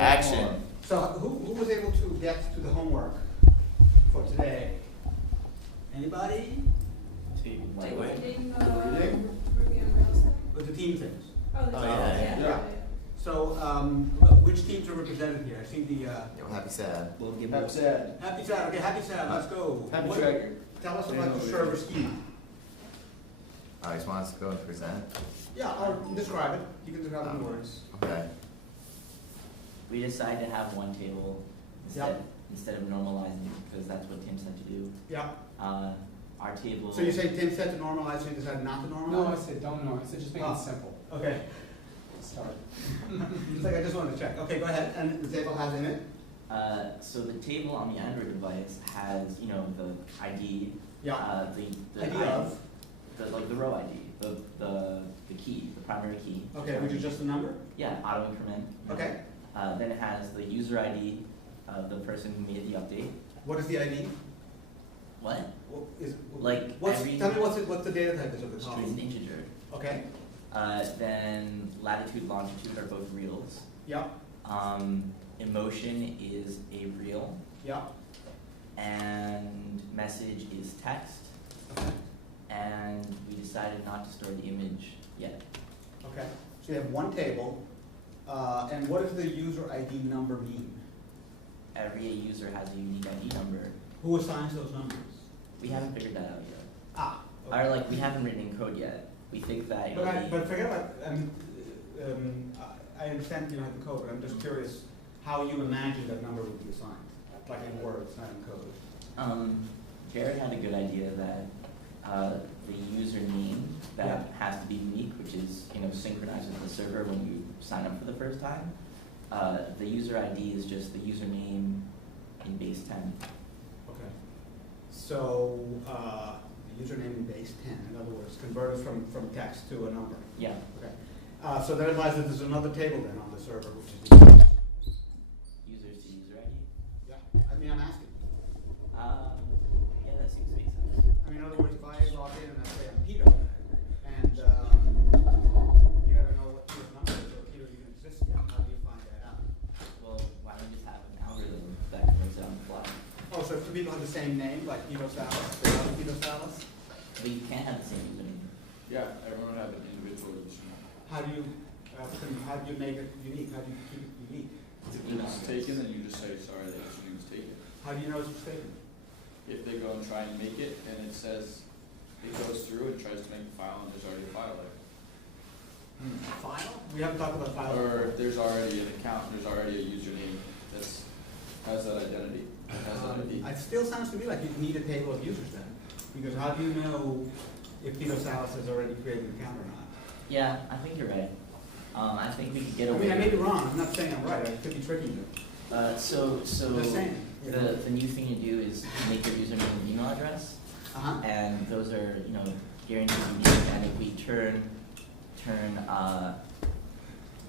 Action. So who was able to get to the homework for today? Anybody? Like what? With the team things. Oh, yeah. So which teams are represented here? I see the Happy sad. We'll give Happy sad. Happy Sad. Okay, Happy Sad. Let's go. Happy What- Tracker. Tell us about the server schema. I just want us to go and present. Yeah, or describe it. You can describe it in words. Okay. We decided to have one table instead of normalizing it, because that's what Tim said to do. Yeah. Our table. So you say Tim said to normalize, so you decided not to normalize? No, I said don't know. I said just make it simple. Okay. Start. It's like I just wanted to check. Okay, go ahead. And the table has in it? So the table on the Android device has, the ID. Yeah. The ID of? the row ID, the key, the primary key. Okay, which is just a number? Yeah, auto increment. Okay. Then it has the user ID of the person who made the update. What is the ID? What? Tell me what's the data type is of the It's column? an integer. Okay. Then latitude, longitude are both reals. Yeah. Emotion is a real. Yeah. And message is text. Okay. And we decided not to store the image yet. Okay. So you have one table, and what does the user ID number mean? Every user has a unique ID number. Who assigns those numbers? We haven't figured that out yet. Ah. Okay. Or we haven't written in code yet. We think that. But forget about. I understand you don't have the code, but I'm just curious how you imagine that number would be assigned, like in words, not in code. Jared had a good idea that the username that has to be unique, which is synchronized with the server when you sign up for the first time. The user ID is just the username in base 10. Okay. So the username in base 10, in other words, converted from text to a number. Yeah. Okay. So that implies that there's another table then on the server, which is Users to user ID. yeah. I mean, I'm asking. Yeah, that seems to make sense. I mean, in other words, if I log in and I say I'm Peter, and you never know what Peter's number is or Peter even exists yet, how do you find that out? Well, why don't we just have an algorithm that converts it on the fly? Oh, so if two people have the same name, like Peter Salas, the other Peter Salas, But you can't have the same username. Yeah, everyone have an individual username. how do you make it unique? How do you keep it unique? If it's taken, then you just say, sorry, that username was taken. How do you know it's mistaken? If they go and try and make it, and it says, it goes through and tries to make a file, and there's already a file there. File? We haven't talked about file. Or there's already an account, there's already a username that's has that identity. Has that ID. It still sounds to me like you need a table of users then, because how do you know if Peter Salas has already created an account or not? Yeah, I think you're right. I think we could get I away. mean, I may be wrong. I'm not saying I'm right. It could be tricky. So Just saying. the new thing you do is make your username and email address, and those are guaranteed unique. And if we turn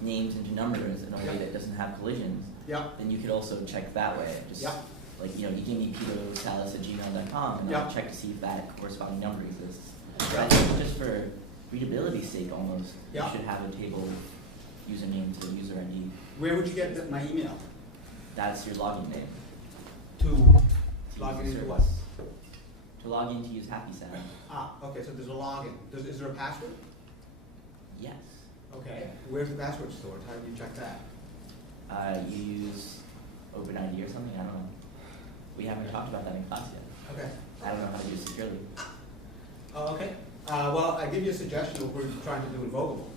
names into numbers in a way that doesn't have collisions, then you could also check that way. Just like you give me petersalas@gmail.com, and I'll check to see if that corresponding number exists. But I think just for readability's sake, almost you should have a table of username to user ID. Where would you get my email? That's your login name. To log use into the what? service. To log in to use Happy Sad. Okay, so there's a login. Is there a password? Yes. Okay. Where's the password stored? How do you check that? You use OpenID or something, I don't know. We haven't talked about that in class yet. Okay. I don't know how to do it securely. Okay. Well, I give you a suggestion of what we're trying to do in Vogable,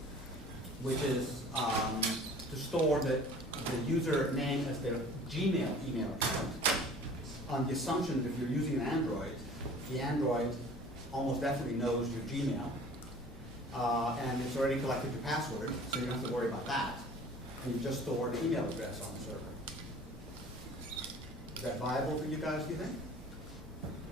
which is to store the user name as their Gmail email account on the assumption that if you're using an Android, the Android almost definitely knows your Gmail, and it's already collected your password, so you don't have to worry about that. And you just store the email address on the server. Is that viable for you guys, do you think?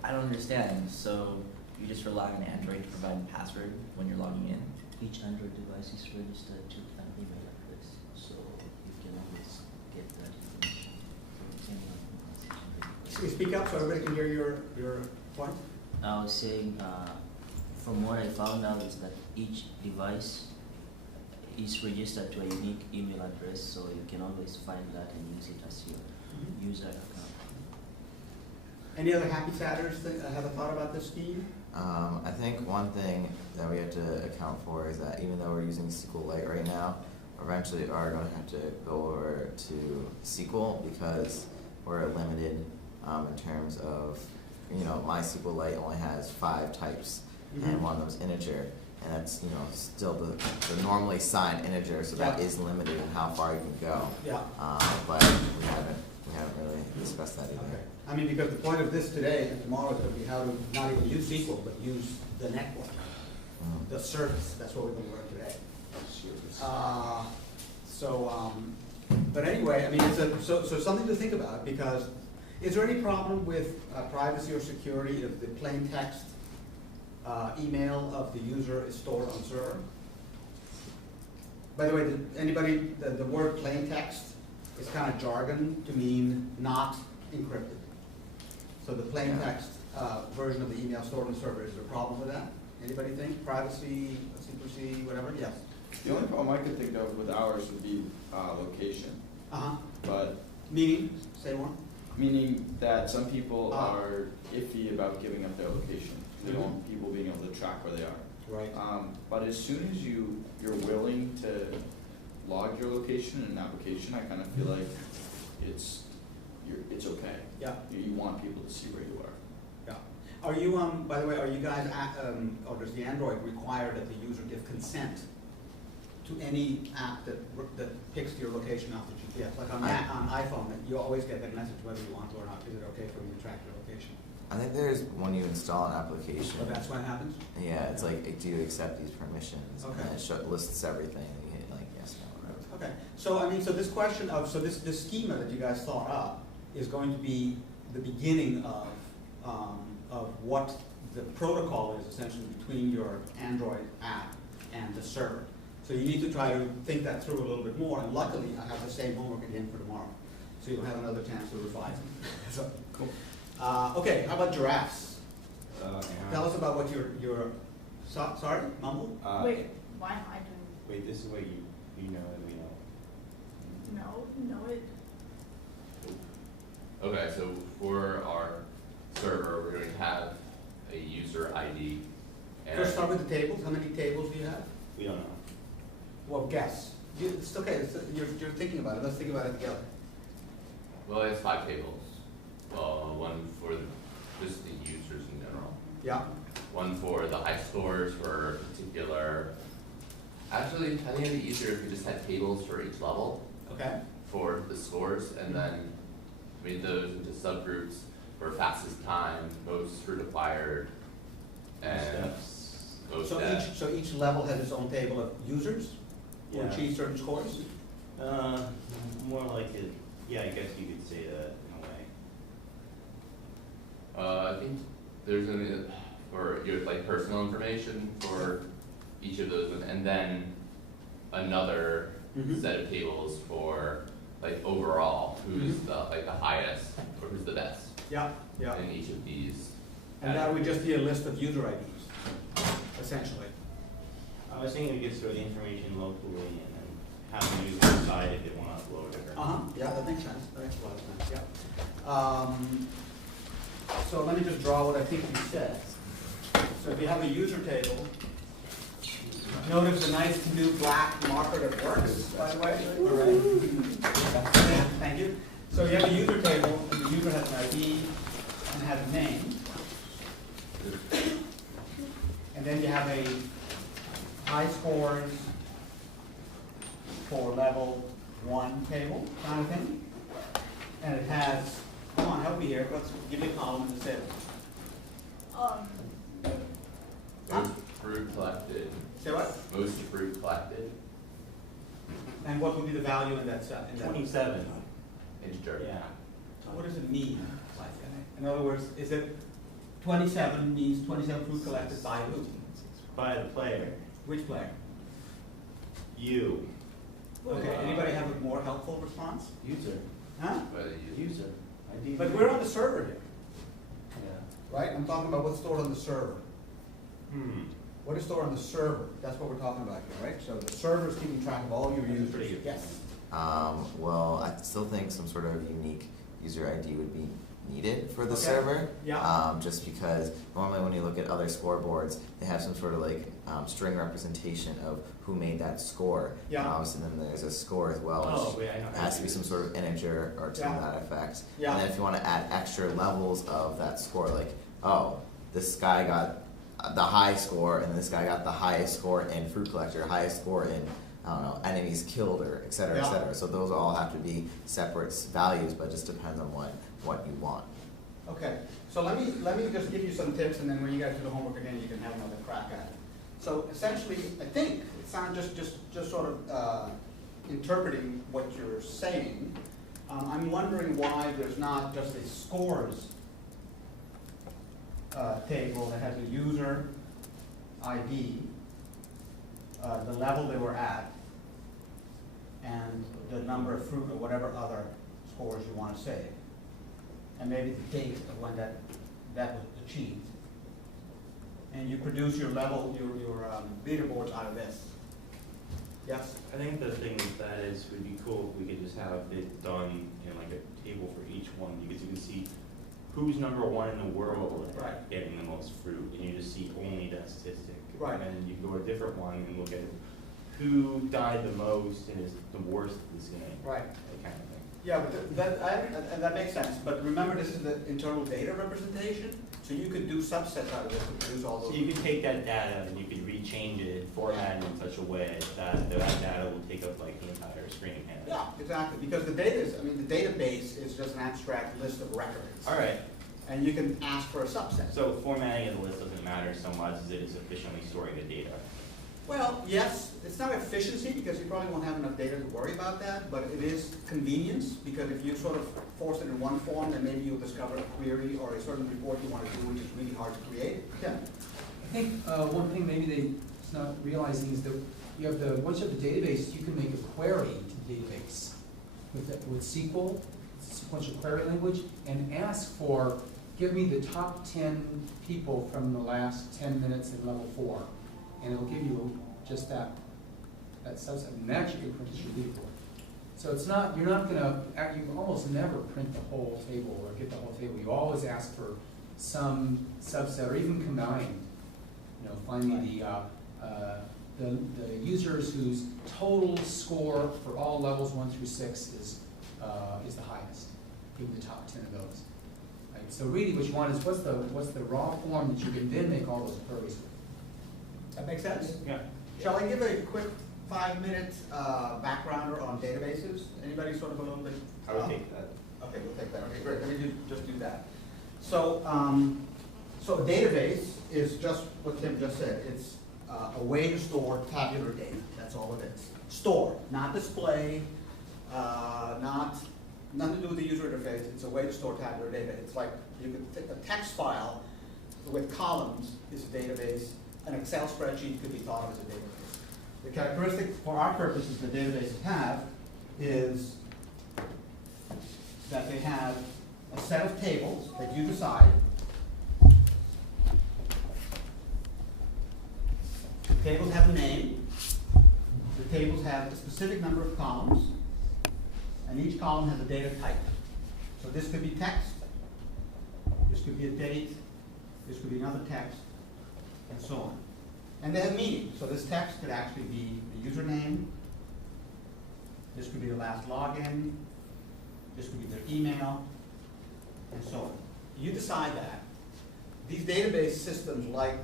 I don't understand. So you just rely on Android to provide the password when you're logging in? Each Android device is registered to an email address, so you can always get that information from any organization. Speak up so everybody can hear your point. I was saying, from what I found out is that each device is registered to a unique email address, so you can always find that and use it as your user account. Any other happy chatters that have a thought about this scheme? I think one thing that we have to account for is that even though we're using SQLite right now, eventually are going to have to go over to SQL because we're limited in terms of, you know, my SQLite only has 5 types, and one of them is integer, and that's, you know, still the normally signed integer, so that is limited in how far you can go. Yeah. But we haven't really discussed that either. Okay. I mean, because the point of this today and tomorrow is going to be how to not even use SQL, but use the network, the service. That's what we're going to learn today. But anyway, I mean, it's so something to think about, because is there any problem with privacy or security if the plain text email of the user is stored on server? By the way, the word plain text is kind of jargon to mean not encrypted. So the plain text version of the email stored on the server, is there a problem with that? Anybody think? Privacy, secrecy, whatever? Yes. The only problem I could think of with ours would be location. But meaning, say more. Meaning that some people are iffy about giving up their location. They don't want people being able to track where they are. Right. But as soon as you're willing to log your location in an application, I kind of feel like it's okay. Yeah. You want people to see where you are. Yeah. Are you by the way, are you guys or does the Android require that the user give consent to any app that picks your location off the GPS? Like on iPhone, you always get that message whether you want to or not. Is it okay for you to track your location? I think there's when you install an application. So that's when it happens? Yeah, it's like, do you accept these permissions? Okay. And it lists everything, and you hit like yes, no, whatever. Okay. So I mean, so this question of, so this schema that you guys thought up is going to be the beginning of what the protocol is essentially between your Android app and the server. So you need to try to think that through a little bit more, and luckily I have the same homework again for tomorrow. So you'll have another chance to revise. So, cool. Okay, how about giraffes? Tell us about what your sorry, mumble? Wait, why am I doing? Wait, this is what you know and we know. No, it. Okay, so for our server, we're going to have a user ID. And First start with the tables. How many tables do you have? We don't know. Well, guess. It's okay, you're thinking about it. Let's think about it together. well, it's 5 tables. One for just the users in general. Yeah. One for the high scores for a particular. Actually, I think it'd be easier if we just had tables for each level Okay. for the scores, and then made those into subgroups for fastest time, most fruit acquired, and Steps. most So steps. each level has its own table of users who Yeah. achieve certain scores? More like it, yeah, I guess you could say that in a way. I think there's for your like personal information for each of those, and then another set of tables for like overall who's the like the highest or who's the best Yeah, yeah. in each of these. And that would just be a list of user IDs, essentially. I was thinking we could store the information locally and then have the user decide if they want to upload it or not. Yeah, that makes sense. That makes a lot of sense, yeah. So let me just draw what I think you said. So if you have a user table, notice the nice new black marker that works, by the way. All right. Thank you. So you have a user table, and the user has an ID and has a name. And then you have a high scores for level 1 table kind of thing. And it has, come on, help me here, let's give me a column that says. Most fruit collected. Say what? Most fruit collected. And what would be the value in that set? 27. Integer. Yeah. What does it mean? In other words, is it 27 means 27 fruit collected by who? By the player. Which player? You. Okay, anybody have a more helpful response? User. Huh? By the user. User. ID. But we're on the server here, Yeah. right? I'm talking about what's stored on the server. What is stored on the server? That's what we're talking about here, right? So the server is keeping track of all your That's pretty users. good. Yes. Well, I still think some sort of unique user ID would be needed for the Okay. server. Yeah. Just because normally when you look at other scoreboards, they have some sort of like string representation of who made that score. Yeah. And obviously then there's a score as well, Oh, which yeah, I know. has to be some sort of integer or to Yeah. that effect. Yeah. And then if you want to add extra levels of that score, like, oh, this guy got the high score and this guy got the highest score in Fruit Collector, highest score in, I don't know, enemies killed or et cetera, et Yeah. cetera. So those all have to be separate values, but it just depends on what you want. Okay, so let me just give you some tips, and then when you guys do the homework again, you can have another crack at it. So essentially, I think it sounds just sort of interpreting what you're saying. I'm wondering why there's not just a scores table that has a user ID, the level they were at, and the number of fruit or whatever other scores you want to save, and maybe the date of when that was achieved. And you produce your level, your leaderboards out of this. Yes? I think the thing with that is, would be cool if we could just have it done in like a table for each one, because you can see who's number one in the world Right. at getting the most fruit, and you just see only that statistic. Right. And then you go to a different one and look at who died the most and is the worst at this game. Right. That kind of thing. Yeah, but and that makes sense. But remember, this is the internal data representation, so you could do subsets out of this to produce all So those. you could take that data and you could rechange it, format it in such a way that that data will take up like the entire screen. Yeah, exactly. Because the data is, I mean, the database is just an abstract list of records. All right. And you can ask for a subset. So formatting of the list doesn't matter so much as it is efficiently storing the data. Well, yes, it's not efficiency because you probably won't have enough data to worry about that, but it is convenience because if you sort of force it in one form, then maybe you'll discover a query or a certain report you want to do, which is really hard to create. Yeah. I think one thing maybe it's not realizing is that you have once you have the database, you can make a query to the database with SQL, sequential query language, and ask for, give me the top 10 people from the last 10 minutes in level 4. And it'll give you just that subset, and that you can print as your leaderboard. So it's not, you almost never print the whole table or get the whole table. You always ask for some subset or even combine, find me the users whose total score for all levels 1 through 6 is the highest. Give me the top 10 of those. Right? So really what you want is what's the raw form that you can then make all those queries with. That makes sense? Yeah. Shall I give a quick 5-minute backgrounder on databases? Anybody sort of a little bit? I would take that. Okay, we'll take that. Okay, great. Let me just do that. So, so a database is just what Tim just said. It's a way to store tabular data. That's all it is. Store, not display, nothing to do with the user interface. It's a way to store tabular data. It's like you could take a text file with columns is a database. An Excel spreadsheet could be thought of as a database. The characteristic for our purposes the databases have is that they have a set of tables that you decide. The tables have a name. The tables have a specific number of columns. And each column has a data type. So this could be text. This could be a date. This could be another text. And so on. And they have meaning. So this text could actually be the username. This could be the last login. This could be their email, and so on. You decide that. These database systems like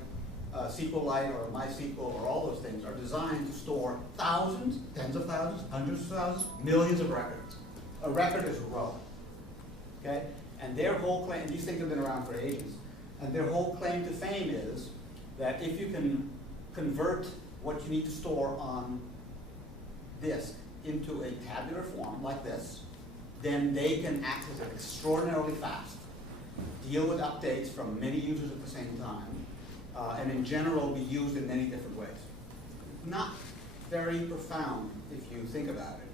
SQLite or MySQL or all those things are designed to store thousands, tens of thousands, hundreds of thousands, millions of records. A record is a row. Okay? And their whole claim, these things have been around for ages, and their whole claim to fame is that if you can convert what you need to store on disk into a tabular form like this, then they can access it extraordinarily fast, deal with updates from many users at the same time, and in general be used in many different ways. Not very profound if you think about it.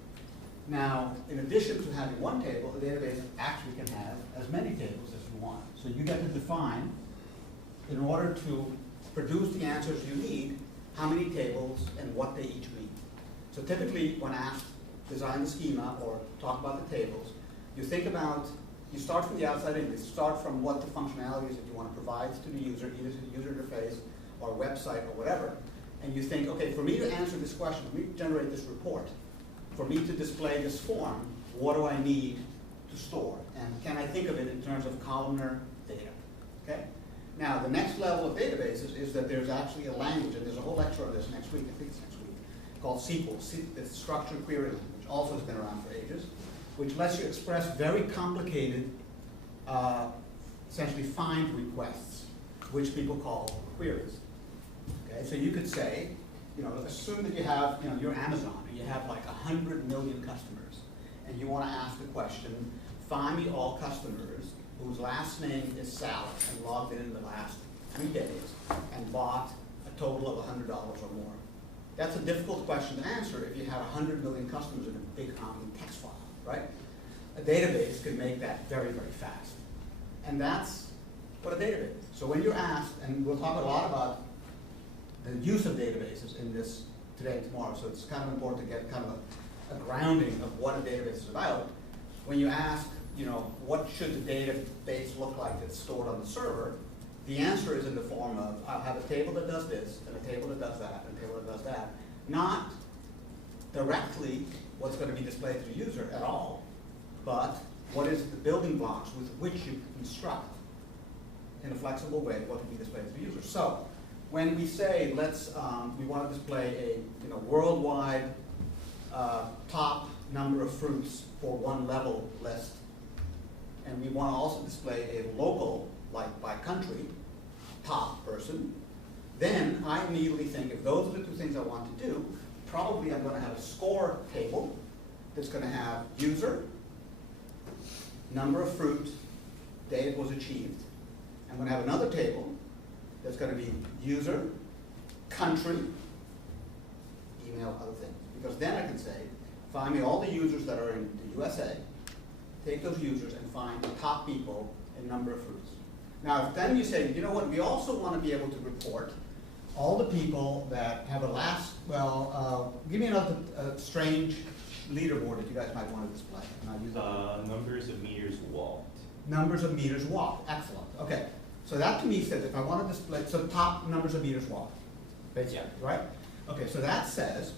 Now, in addition to having one table, a database actually can have as many tables as you want. So you get to define, in order to produce the answers you need, how many tables and what they each mean. So typically, when asked, design the schema or talk about the tables, you think about, you start from the outside in. You start from what the functionality is that you want to provide to the user, either to the user interface or website or whatever. And you think, okay, for me to answer this question, for me to generate this report, for me to display this form, what do I need to store? And can I think of it in terms of columnar data? Okay? Now, the next level of databases is that there's actually a language, and there's a whole lecture on this next week, I think it's next week, called SQL. It's Structured Query Language, also has been around for ages, which lets you express very complicated, essentially find requests, which people call queries. Okay, so you could say, assume that you have, you're Amazon, and you have like 100 million customers, and you want to ask the question, find me all customers whose last name is Sal and logged in the last 3 days and bought a total of $100 or more. That's a difficult question to answer if you have 100 million customers in a big text file, right? A database can make that very, very fast. And that's what a database is. So when you're asked, and we'll talk a lot about the use of databases in this today and tomorrow, so it's kind of important to get kind of a grounding of what a database is about. When you ask, what should the database look like that's stored on the server, the answer is in the form of, I'll have a table that does this, and a table that does that, and a table that does that. Not directly what's going to be displayed to the user at all, but what is the building blocks with which you construct in a flexible way what will be displayed to the user. So when we say we want to display a worldwide top number of fruits for one level list, and we want to also display a local, like by country, top person, then I immediately think if those are the 2 things I want to do, probably I'm going to have a score table that's going to have user, number of fruit, day it was achieved. I'm going to have another table that's going to be user, country, email, other things. Because then I can say, find me all the users that are in the USA, take those users and find the top people in number of fruits. Now, if then you say, you know what, we also want to be able to report all the people that have a give me another strange leaderboard that you guys might want to display. And I'll use that. Numbers of meters walked. Numbers of meters walked, excellent. Okay, so that to me says if I want to display, so top numbers of meters walked, basically, right? Okay, so that says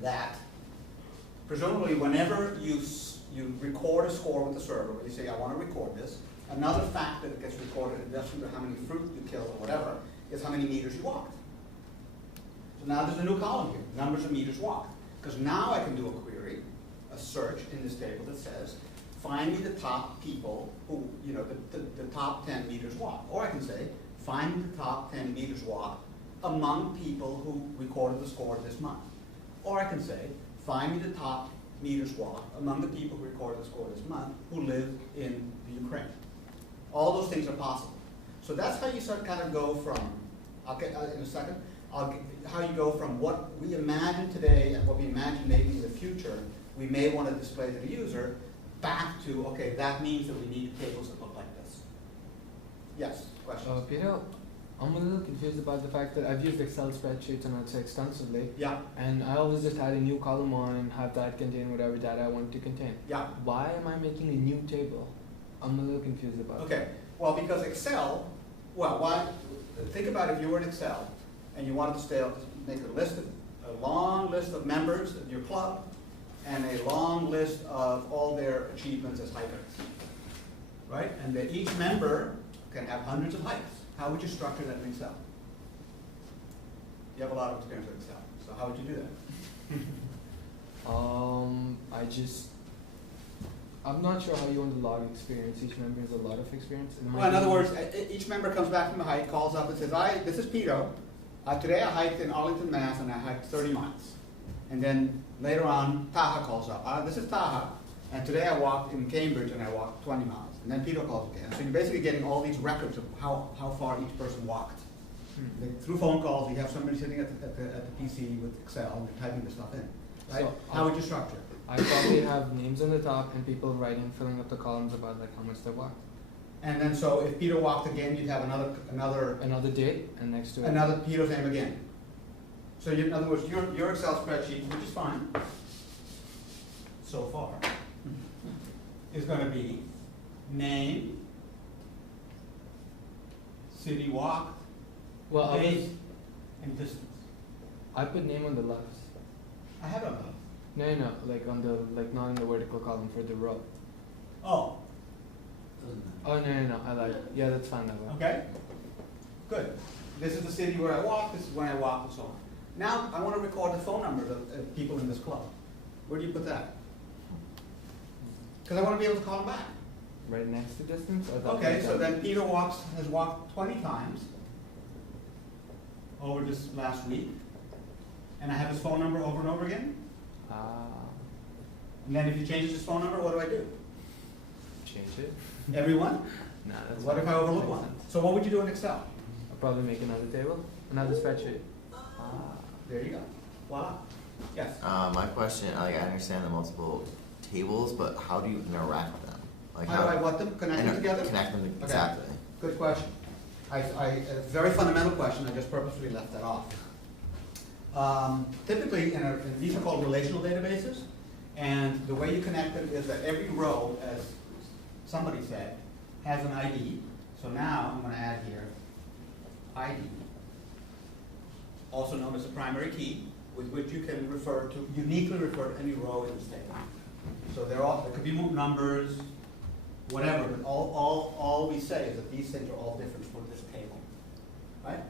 that presumably whenever you record a score with the server, where you say I want to record this, another fact that gets recorded in addition to how many fruit you killed or whatever is how many meters you walked. So now there's a new column here, numbers of meters walked. Because now I can do a query, a search in this table that says, find me the top people who, the top 10 meters walked. Or I can say, find me the top 10 meters walked among people who recorded the score this month. Or I can say, find me the top meters walked among the people who recorded the score this month who live in the Ukraine. All those things are possible. So that's how you kind of go from, I'll get in a second, how you go from what we imagine today and what we imagine maybe in the future we may want to display to the user, back to, okay, that means that we need tables that look like this. Yes, questions? Peter, I'm a little confused about the fact that I've used Excel spreadsheets and I'd say extensively. Yeah. And I always just had a new column on and have that contain whatever data I want to contain. Yeah. Why am I making a new table? I'm a little confused about it. Okay, well, because Excel, think about if you were in Excel and you wanted to make a long list of members of your club and a long list of all their achievements as hikers, right? And that each member can have hundreds of hikes. How would you structure that in Excel? You have a lot of experience with Excel, so how would you do that? I'm not sure how you want the log experience. Each member has a lot of experience. Well, in other words, each member comes back from the hike, calls up and says, this is Peter. Today I hiked in Arlington, Mass, and I hiked 30 miles. And then later on, Taha calls up. This is Taha, and today I walked in Cambridge and I walked 20 miles. And then Peter calls again. So you're basically getting all these records of how far each person walked. Through phone calls, you have somebody sitting at the PC with Excel and they're typing the stuff in. Right? So, how would you structure it? I probably have names on the top and people writing, filling up the columns about like how much they walked. And then so if Peter walked again, you'd have Another date and next to it. another Peter's name again. So you, in other words, your Excel spreadsheet, which is fine, so far, is gonna be name, city walked, Well, date, and distance. I put name on the left. I have it. No, like on the, like not in the vertical column for the row. Oh, Oh, no, I like, yeah, that's fine that way. okay, good. This is the city where I walk, this is when I walk, and so on. Now, I want to record the phone numbers of people in this club. Where do you put that? Because I want to be able to call them back. Right next to distance? Or that Okay, way so down? then Peter has walked 20 times over this last week. And I have his phone number over and over again. Ah, And then if he changes his phone number, what do I do? change it? Everyone? Nah, that's What fine. if I overlook Makes one? sense. So what would you do in Excel? I'll probably make another table, another spreadsheet. Ah. There you go. Voila. Yes. My question, like, I understand the multiple tables, but how do you interact with them? Like How do I what them? Connect them together? Connect them, Okay. exactly. Good question. A very fundamental question, I just purposely left that off. Typically, these are called relational databases, and the way you connect them is that every row, as somebody said, has an ID. So now I'm going to add here ID, also known as a primary key, with which you can uniquely refer to any row in this table. So there could be numbers, whatever, but all we say is that these things are all different for this table, right?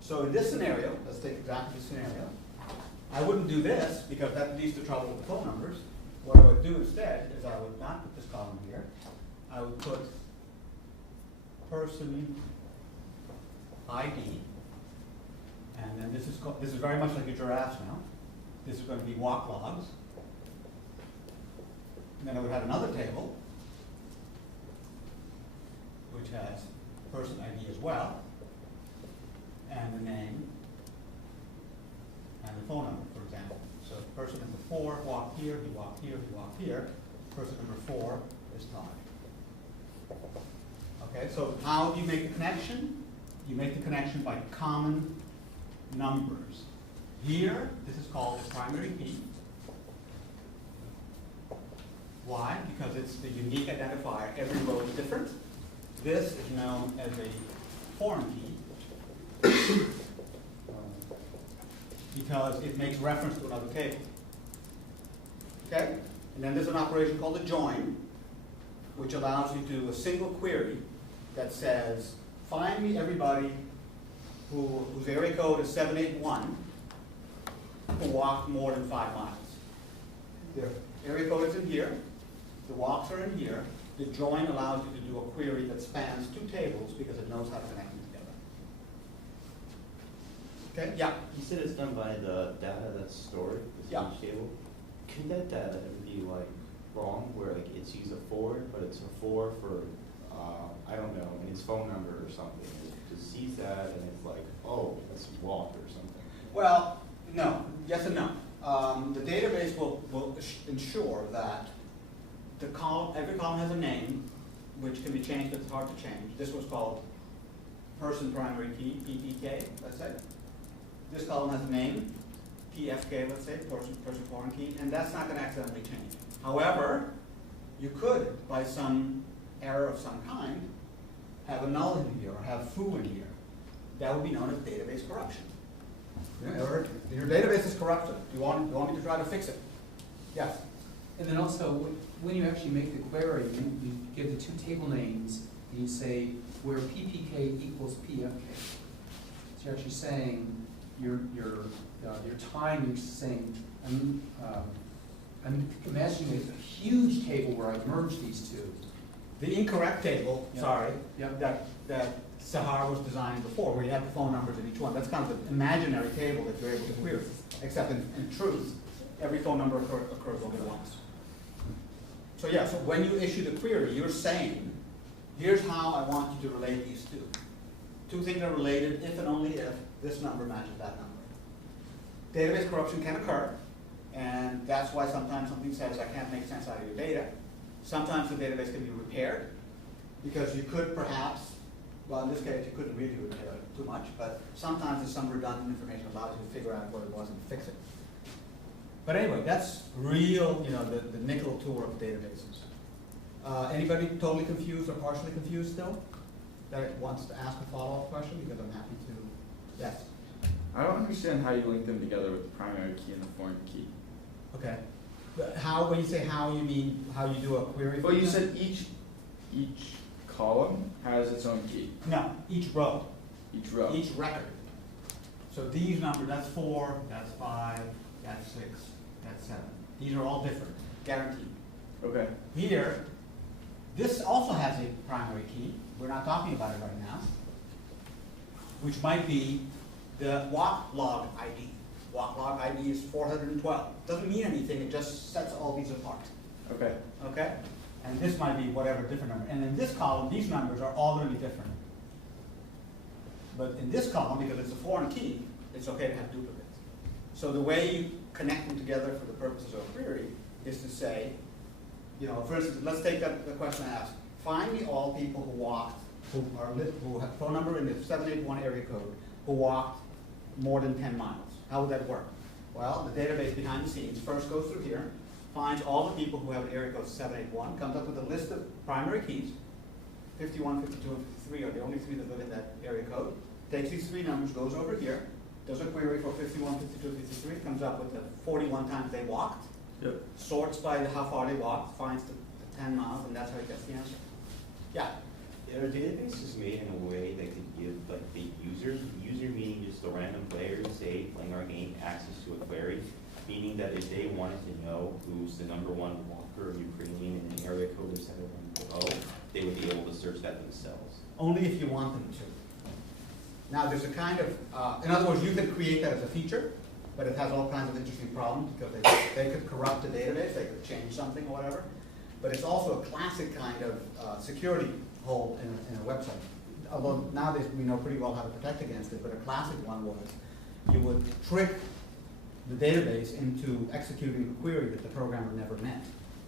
So in this scenario, let's take exactly this scenario. I wouldn't do this because that leads to trouble with the phone numbers. What I would do instead is I would not put this column here. I would put person ID, and then this is very much like your giraffes now. This is going to be walk logs. And then I would have another table which has person ID as well, and the name, and the phone number, for example. So person number 4 walked here, he walked here, he walked here. Person number 4 is Todd. Okay, so how do you make the connection? You make the connection by common numbers. Here, this is called the primary key. Why? Because it's the unique identifier. Every row is different. This is known as a foreign key because it makes reference to another table. Okay? And then there's an operation called a join, which allows you to do a single query that says, find me everybody whose area code is 781 who walked more than 5 miles. Their area code is in here. The walks are in here. The join allows you to do a query that spans 2 tables because it knows how to connect them together. Okay? Yeah? You said it's done by the data that's stored within Yeah. each table. Could that data ever be like wrong, where like it's used a 4, but it's a 4 for I don't know, and his phone number or something? It just sees that and it's like, oh, that's walk or something. Well, no. Yes and no. The database will ensure that every column has a name, which can be changed, but it's hard to change. This was called person primary key, PPK, let's say. This column has a name, PFK, let's say, person foreign key, and that's not going to accidentally change. However, you could, by some error of some kind, have a null in here or have foo in here. That would be known as database corruption. Your database is corrupted. You want me to try to fix it? Yes. And then also, when you actually make the query, you give the 2 table names, and you say where PPK equals PFK. So you're actually saying your time, you're saying, I'm imagining a huge table where I've merged these 2. The incorrect table, Yeah. sorry, Yeah. that Sahar was designing before, where you have the phone numbers in each one. That's kind of an imaginary table that you're able to query. Except in truth, every phone number occurs only once. So yeah, so when you issue the query, you're saying, here's how I want you to relate these 2. 2 things are related if and only if this number matches that number. Database corruption can occur, and that's why sometimes something says, I can't make sense out of your data. Sometimes the database can be repaired, Because you could perhaps, well, in this case, you couldn't really do it too much, but sometimes there's some redundant information that allows you to figure out what it was and fix it. But anyway, that's real, the nickel tour of databases. Anybody totally confused or partially confused still? That wants to ask a follow-up question, because I'm happy to, yes. I don't understand how you link them together with the primary key and the foreign key. Okay. But how, when you say how, you mean how you do a query? Well, you said each column has its own key. No, each row. Each row. Each record. So these numbers, that's 4, that's 5, that's 6, that's 7. These are all different, guaranteed. Okay. Here, this also has a primary key. We're not talking about it right now, which might be the walk log ID. Walk log ID is 412. Doesn't mean anything, it just sets all these apart. Okay. Okay? And this might be whatever different number. And in this column, these numbers are all going to be different. But in this column, because it's a foreign key, it's okay to have duplicates. So the way you connect them together for the purposes of a query is to say, for instance, let's take the question I asked. Find me all people who have phone number in the 781 area code who walked more than 10 miles. How would that work? Well, the database behind the scenes first goes through here, finds all the people who have an area code 781, comes up with a list of primary keys. 51, 52, and 53 are the only 3 that live in that area code. Takes these 3 numbers, goes over here, does a query for 51, 52, 53, comes up with the 41 times they walked, Yep. sorts by how far they walked, finds the 10 miles, and that's how it gets the answer. Yeah? Are databases made in a way that could give the user meaning just a random player, say, playing our game, access to a query, meaning that if they wanted to know who's the #1 walker of Ukrainian in an area code of 710, they would be able to search that themselves. Only if you want them to. Now, there's a kind of, in other words, you could create that as a feature, but it has all kinds of interesting problems because they could corrupt the database, they could change something or whatever. But it's also a classic kind of security hole in a website. Although nowadays we know pretty well how to protect against it, but a classic one was you would trick the database into executing a query that the programmer never meant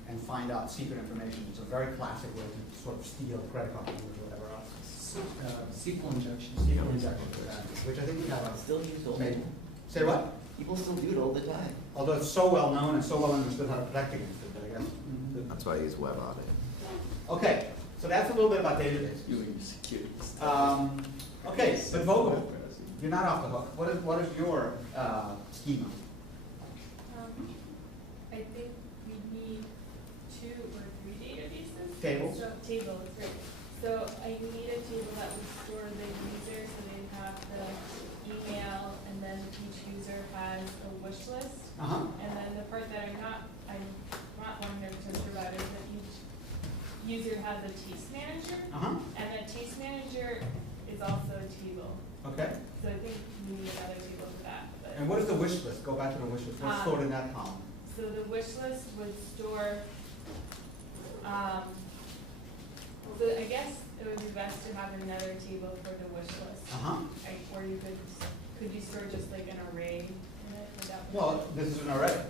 and find out secret information. It's a very classic way to sort of steal credit card numbers or whatever else. SQL injection. SQL injection, which I think we have Still used all the maybe. time. Say what? People still do it all the time. Although it's so well known and so well understood how to protect against it, I guess. That's why I use web audit. Okay, so that's a little bit about databases. Doing security stuff. Okay, but Vogel, you're not off the hook. What is your schema? I think we need 2 or 3 databases. Tables? So, tables, right. So I need a table that would store the user, so they have the email, and then each user has a wish list. Uh-huh. And then the part that I'm not 100% sure about is that each user has a taste manager. Uh-huh. And the taste manager is also a table. Okay. So I think we need another table for that. But And what is the wish list? Go back to the wish list. What's stored in that column? so the wish list would store, so I guess it would be best to have another table for the wish list. Uh-huh. Or you could you store just like an array in it? Would that be- Well, this is an array.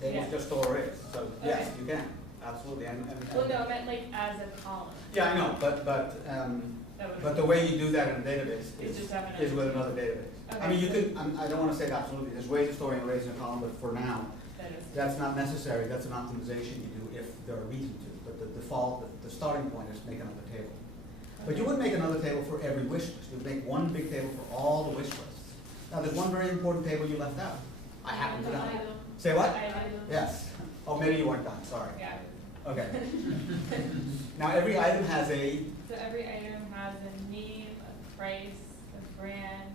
Tables Yeah. just store arrays. So yes, Okay. you can. Absolutely. Well, no, I meant like as a column. Yeah, I know, but That would the way you do that in a database Is just have is another- with another database. I Okay. mean, you could, I don't want to say that absolutely. There's ways of storing arrays in a column, but for now, That is. that's not necessary. That's an optimization you do if there are reason to. But the default, the starting point is make another table. But you wouldn't make another table for every wish list. You'd make one big table for all the wish lists. Now, there's one very important table you left out. I happen to know. Item. Say what? Item. Yes. Oh, maybe you weren't done, sorry. Yeah. Okay. Now, every item has a, So every item has a name, a price, a brand,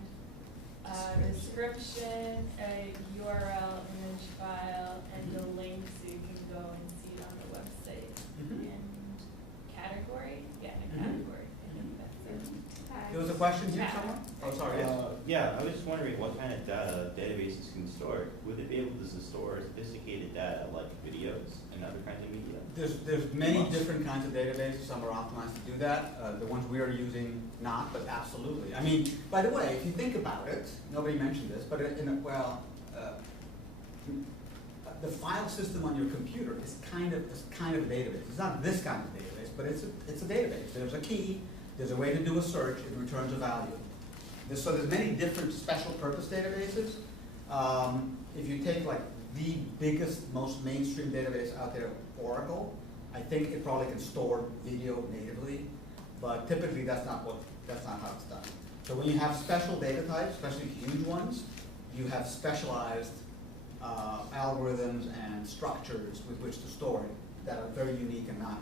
a description, a URL, image file, and a link so you can go and see it on the website. Mhm. And category, yeah, and a Mhm. category. I think that's it. there was a question here Tab. somewhere? Oh, sorry, yes. Yeah, I was just wondering what kind of data databases can store. Would it be able to store sophisticated data like videos and other kinds of media? There's many different kinds of databases. Some are optimized to do that. The ones we are using, not, but absolutely. I mean, by the way, if you think about it, nobody mentioned this, but the file system on your computer is kind of a database. It's not this kind of database, but it's a database. There's a key, there's a way to do a search, it returns a value. So there's many different special purpose databases. If you take like the biggest, most mainstream database out there, Oracle, I think it probably can store video natively, but typically that's not how it's done. So when you have special data types, especially huge ones, you have specialized algorithms and structures with which to store it that are very unique and not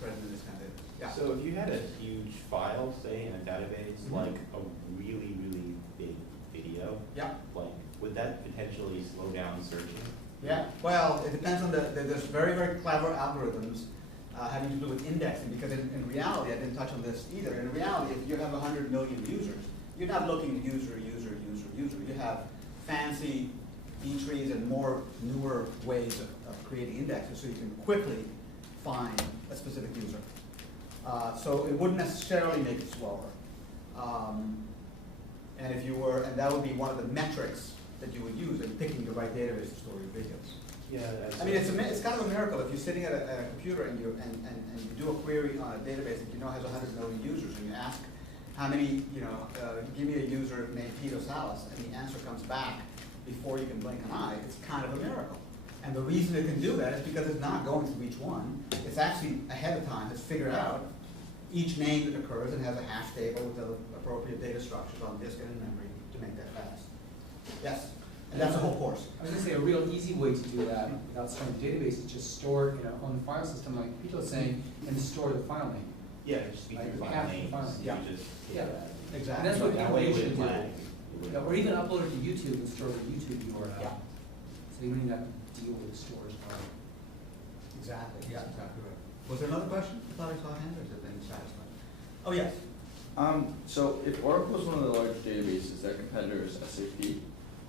present in this kind of database. Yeah. So if you had a huge file, say, in a database, Mhm. like a really, really big video, Yeah. like, would that potentially slow down searching? Yeah, well, it depends on there's very, very clever algorithms having to do with indexing, because in reality, I didn't touch on this either, in reality, if you have 100 million users, you're not looking user. You have fancy B-trees and more newer ways of creating indexes, so you can quickly find a specific user. So it wouldn't necessarily make it slower. And that would be one of the metrics that you would use in picking the right database to store your videos. Yeah. I mean, it's kind of a miracle if you're sitting at a computer and you do a query on a database that you know has 100 million users, and you ask how many, give me a user named Tito Salas, and the answer comes back before you can blink an eye. It's kind of a miracle. And the reason it can do that is because it's not going through each one. It's actually ahead of time has figured out each name that occurs and has a hash table with the appropriate data structures on disk and in memory to make that fast. Yes, and that's the whole course. I was gonna say a real easy way to do that without storing the database is just store it on the file system, like Peter was saying, and store the file name. Yeah, just be Like your half file the names, file, you yeah. just, Yeah. Exactly. And that's what that people way it usually wouldn't do. lag. It wouldn't- Or even upload it to YouTube and store the YouTube URL. Yeah. So you don't even have to deal with the storage part. Exactly, yeah, exactly right. Was there another question? I thought I saw a hand, or is it been satisfied? Oh, yes. So if Oracle is one of the large databases, their competitor is SAP.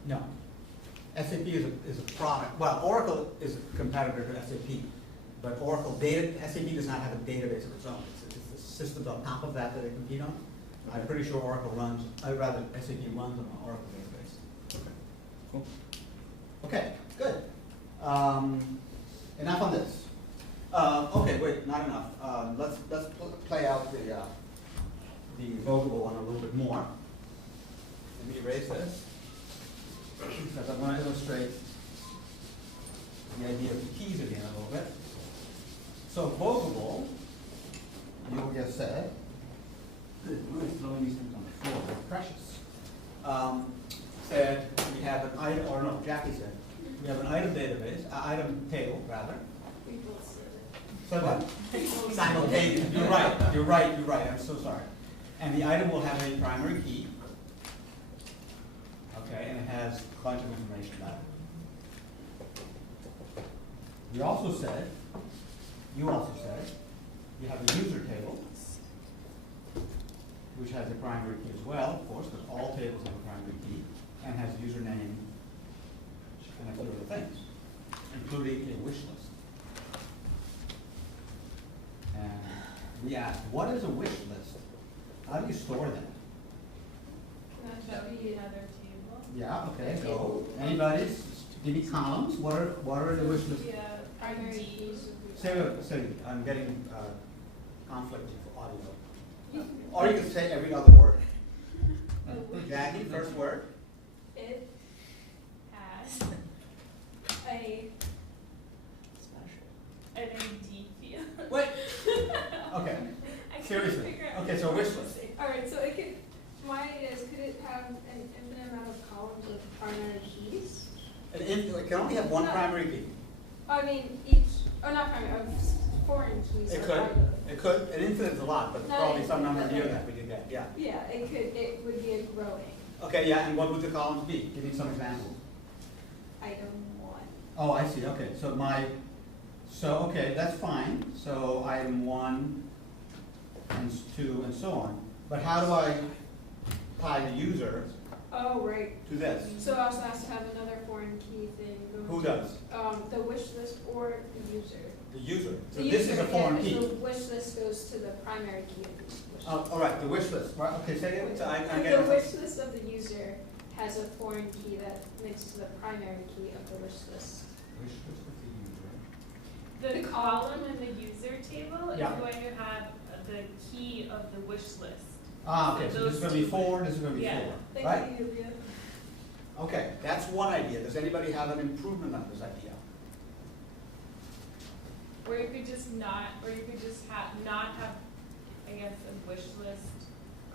No. SAP is a product, well, Oracle is a competitor to SAP, but SAP does not have a database of its own. It's the systems on top of that they compete on. I'm pretty sure SAP runs on an Oracle database. Okay, cool. Okay, good. Enough on this. Okay, wait, not enough. Let's play out the evocable one a little bit more. Let me erase this, because I want to illustrate the idea of the keys again a little bit. So evocable, you will get said, good, I'm throwing these things on the floor, they're precious. Said we have an item, or no, Jackie said, we have an item database, item table, rather. We both said it. So what? Simultaneous. You're right. I'm so sorry. And the item will have a primary key. Okay, and it has a bunch of information about it. You also said, you have a user table, which has a primary key as well, of course, because all tables have a primary key, and has a username and a few other things, including a wish list. And we asked, what is a wish list? How do you store that? That would be another table. Yeah, okay, so anybody, give me columns, what are the wish lists? Yeah, primary keys. Say, I'm getting conflict for audio. Or you can say every other word. Jackie, first word. It has an ID field. Wait. Okay, I couldn't seriously. figure out Okay, so what wish to list. say. Alright, so my idea is, could it have an infinite amount of columns with primary keys? It can only have one No. primary key. Not primary, of foreign keys. It or could, private. it could, an infinite is a lot, but No, probably some number okay. near that we did get, yeah. Yeah, it would be a growing Okay, yeah, and what would the columns be? Give me some examples. item one. Oh, I see, okay, okay, that's fine, so item 1 and 2 and so on. But how do I tie the user Oh, right. to this? So it also has to have another foreign key thing. going Who to- does? The wish list or the user. The user. So The this is user, a foreign yeah, key. The wish list goes to the primary key of the wish list. Oh, all right, the wish list, right, okay, say it, so I The get it. wish list of the user has a foreign key that links to the primary key of the wish list. Wish list of the user. The column in the user table is Yeah. going to Okay, so this is gonna be 4, this is gonna be 4, Yeah. right? Thank you, Okay, that's one idea. Does anybody have an improvement on this idea? Or you could just not, or you could just not have, I guess, a wish list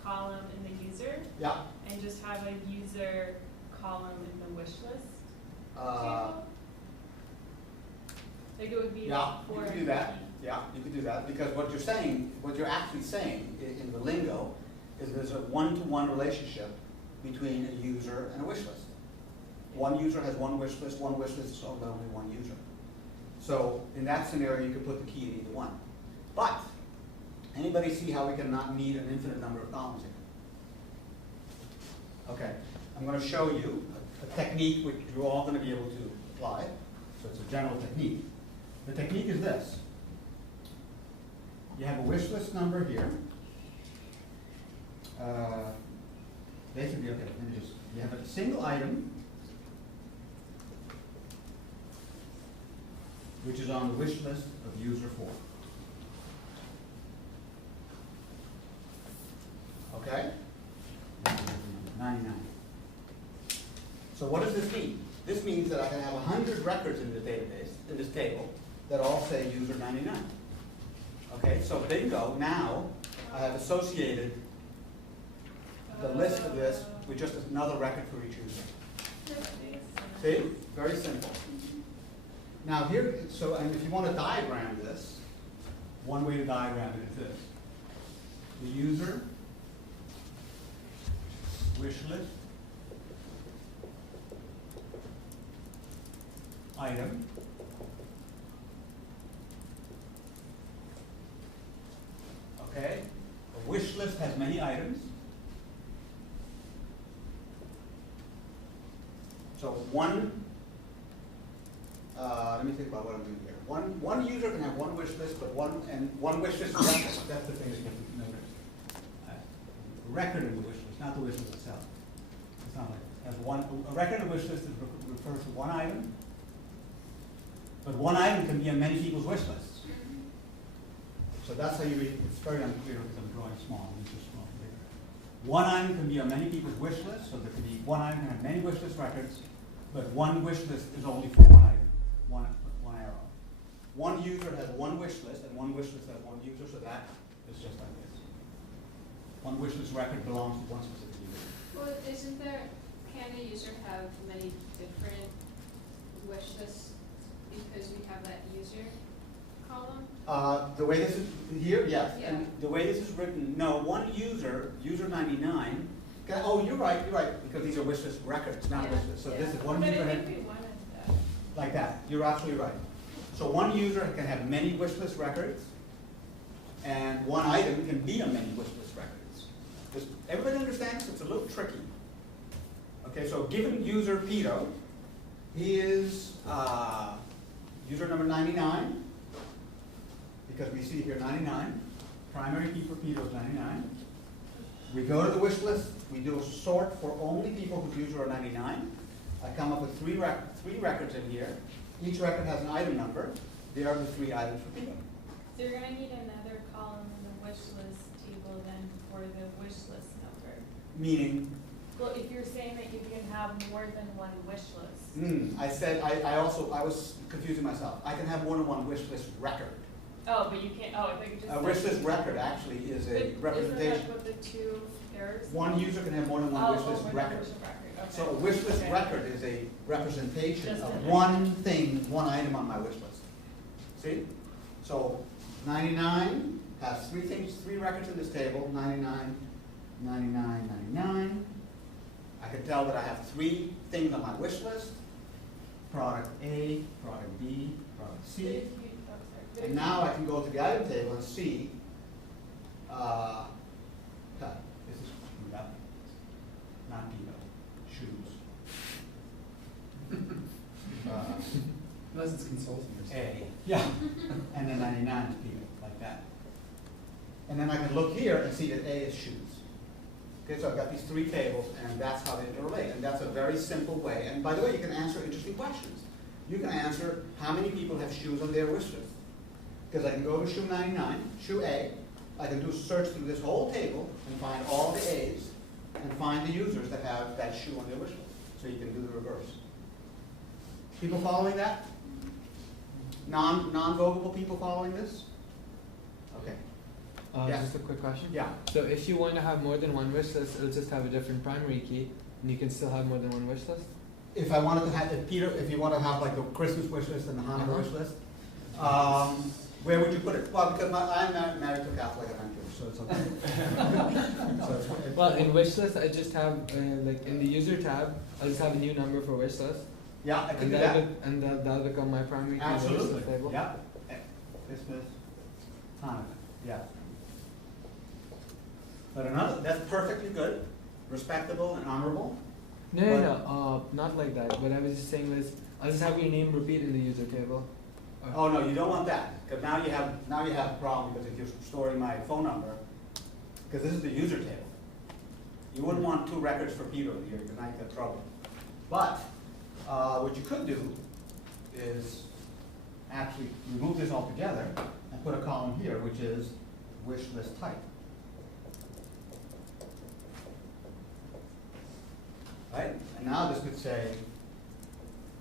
column in the user, Yeah. and just have a user column in the wish list Uh, table? Like it would be Yeah, you for. could do that. Yeah, you could do that, because what you're saying, what you're actually saying in the lingo is there's a one-to-one relationship between a user and a wish list. One user has one wish list is owned by only one user. So in that scenario, you could put the key in either one. But, anybody see how we cannot need an infinite number of columns here? Okay, I'm going to show you a technique which you're all going to be able to apply. So it's a general technique. The technique is this. You have a wish list number here. Basically, okay, let me just, you have a single item which is on the wish list of user 4. Okay? 99. So what does this mean? This means that I can have 100 records in the database, in this table, that all say user 99. Okay, so bingo, now I have associated the list of this with just another record for each user. See? Very simple. Now here, so, and if you want to diagram this, one way to diagram it is this. The user wish list item okay, a wish list has many items. So one, let me think about what I'm doing here. One user can have one wish list, but one wish list record. That's the thing that you have to notice. Record in the wish list, not the wish list itself. It's not like this. A record in the wish list refers to one item, but one item can be on many people's wish lists. So that's how you read it. It's very unclear because I'm drawing small. It's just small. One item can be on many people's wish lists, so there can be one item can have many wish list records, but one wish list is only for one item, one arrow. One user has one wish list, and one wish list has one user, so that is just like this. One wish list record belongs to one specific user. Well, can a user have many different wish lists because we have that user column? The way this is here, yes. Yeah. And the way this is written, no, one user 99, you're right, because these are wish list records, not wish lists. So this is one But user I has, think we wanted that. like that. You're absolutely right. So one user can have many wish list records, and one item can be on many wish list records. Does everybody understand this? It's a little tricky. Okay, so given user Peter, he is user number 99, because we see here 99. Primary key for Peter is 99. We go to the wish list, we do a sort for only people whose user are 99. I come up with three records in here. Each record has an item number. There are the 3 items for Peter. So you're gonna need another column in the wish list table then for the wish list number. Meaning, Well, if you're saying that you can have more than one wish list. I said, I was confusing myself. I can have more than one wish list record. Oh, but you can't, I think you just. A wish list record actually is a representation. Isn't that what the 2 errors? One user can have more than one wish list record. Okay. So a wish list Okay. record is a representation Just of an one thing, one item on my wish list. See? So 99 has 3 things, 3 records in this table, 99, 99, 99. I can tell that I have 3 things on my wish list. Product A, product B, product C. And now I can go to the item table and see, this is not Pico, shoes. Unless it's consulting or something. A, yeah, and then 99 is Pico, like that. And then I can look here and see that A is shoes. Okay, so I've got these 3 tables, and that's how they interrelate, and that's a very simple way. And by the way, you can answer interesting questions. You can answer how many people have shoes on their wish list. Because I can go to shoe 99, shoe A, I can do a search through this whole table and find all the A's and find the users that have that shoe on their wish list. So you can do the reverse. People following that? Non-vogable people following this? Okay. Yes. Just a quick question. Yeah. So if you want to have more than one wish list, it'll just have a different primary key, and you can still have more than one wish list? If I wanted to have, if you want to have like the Christmas wish list and the Hanukkah wish list, where would you put it? Well, because I'm married to a Catholic eventually, so it's okay. So it's Well, in wish list, I just have, like in the user tab, I just have a new number for wish list. yeah, I can do And that. and that'll become my primary key in the wish Absolutely. list table. Yeah. Christmas, Hanukkah. Yeah. But another, that's perfectly good, respectable, and honorable. No, not like that. What I was just saying was, I'll just have your name repeat in the user table. Oh no, you don't want that, because now you have a problem, because if you're storing my phone number, because this is the user table. You wouldn't want two records for Peter here, because now you get trouble. But what you could do is actually remove this altogether and put a column here, which is wish list type. Right? And now this could say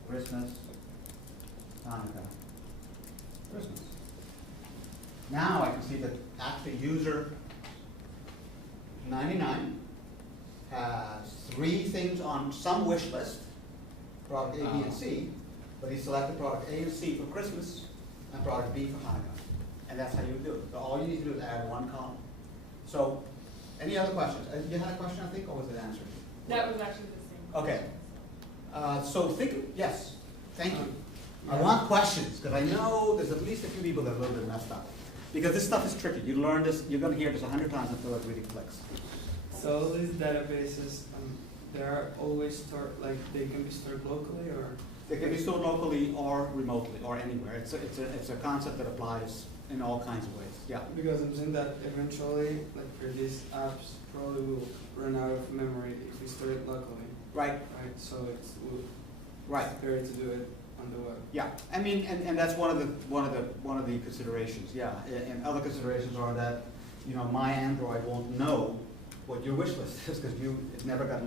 Christmas, Hanukkah, Christmas. Now I can see that actually user 99 has 3 things on some wish list, product A, B, and C, but he selected product A and C for Christmas and product B for Hanukkah. And that's how you do it. So all you need to do is add 1 column. So, any other questions? You had a question, I think, or was it answered? That was actually the same. Okay. So yes, thank you. I want questions, because I know there's at least a few people that are a little bit messed up. Because this stuff is tricky. You learn this, you're going to hear this 100 times until it really clicks. So these databases, they are always stored, like they can be stored locally, or? They can be stored locally or remotely or anywhere. It's a concept that applies in all kinds of ways. Yeah. Because I'm saying that eventually, like for these apps, probably will run out of memory if we store it locally. Right. Right. So it's Right. better to do it on the web. Yeah. I mean, and that's one of the considerations. Yeah. And other considerations are that, you know, my Android won't know what your wish list is because it never got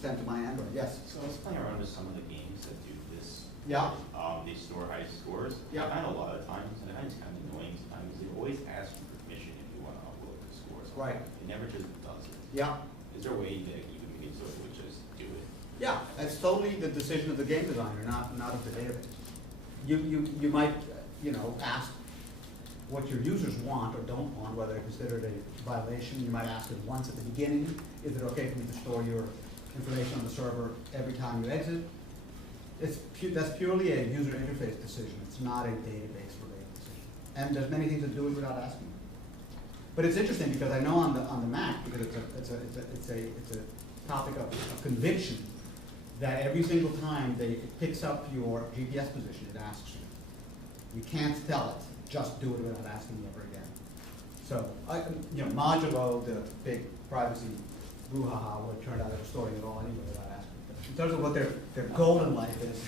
sent to my Android. Yes. So I was playing around with some of the games that do this. Yeah. They store high scores. Yeah. I find a lot of times, and it's kind of annoying sometimes, they always ask for permission if you want to upload the scores. Right. It never just does it. Yeah. Is there a way that you can make it so it would just do it? Yeah, that's totally the decision of the game designer, not of the database. You might, you know, ask what your users want or don't want, whether they consider it a violation. You might ask it once at the beginning, is it okay for me to store your information on the server every time you exit? That's purely a user interface decision. It's not a database related decision. And there's many things that do it without asking. But it's interesting because I know on the Mac, because it's a topic of conviction, that every single time it picks up your GPS position, it asks you. You can't tell it. Just do it without asking you ever again. So, modulo the big privacy brouhaha, well, it turned out they were storing it all anyway without asking. In terms of what their goal in life is.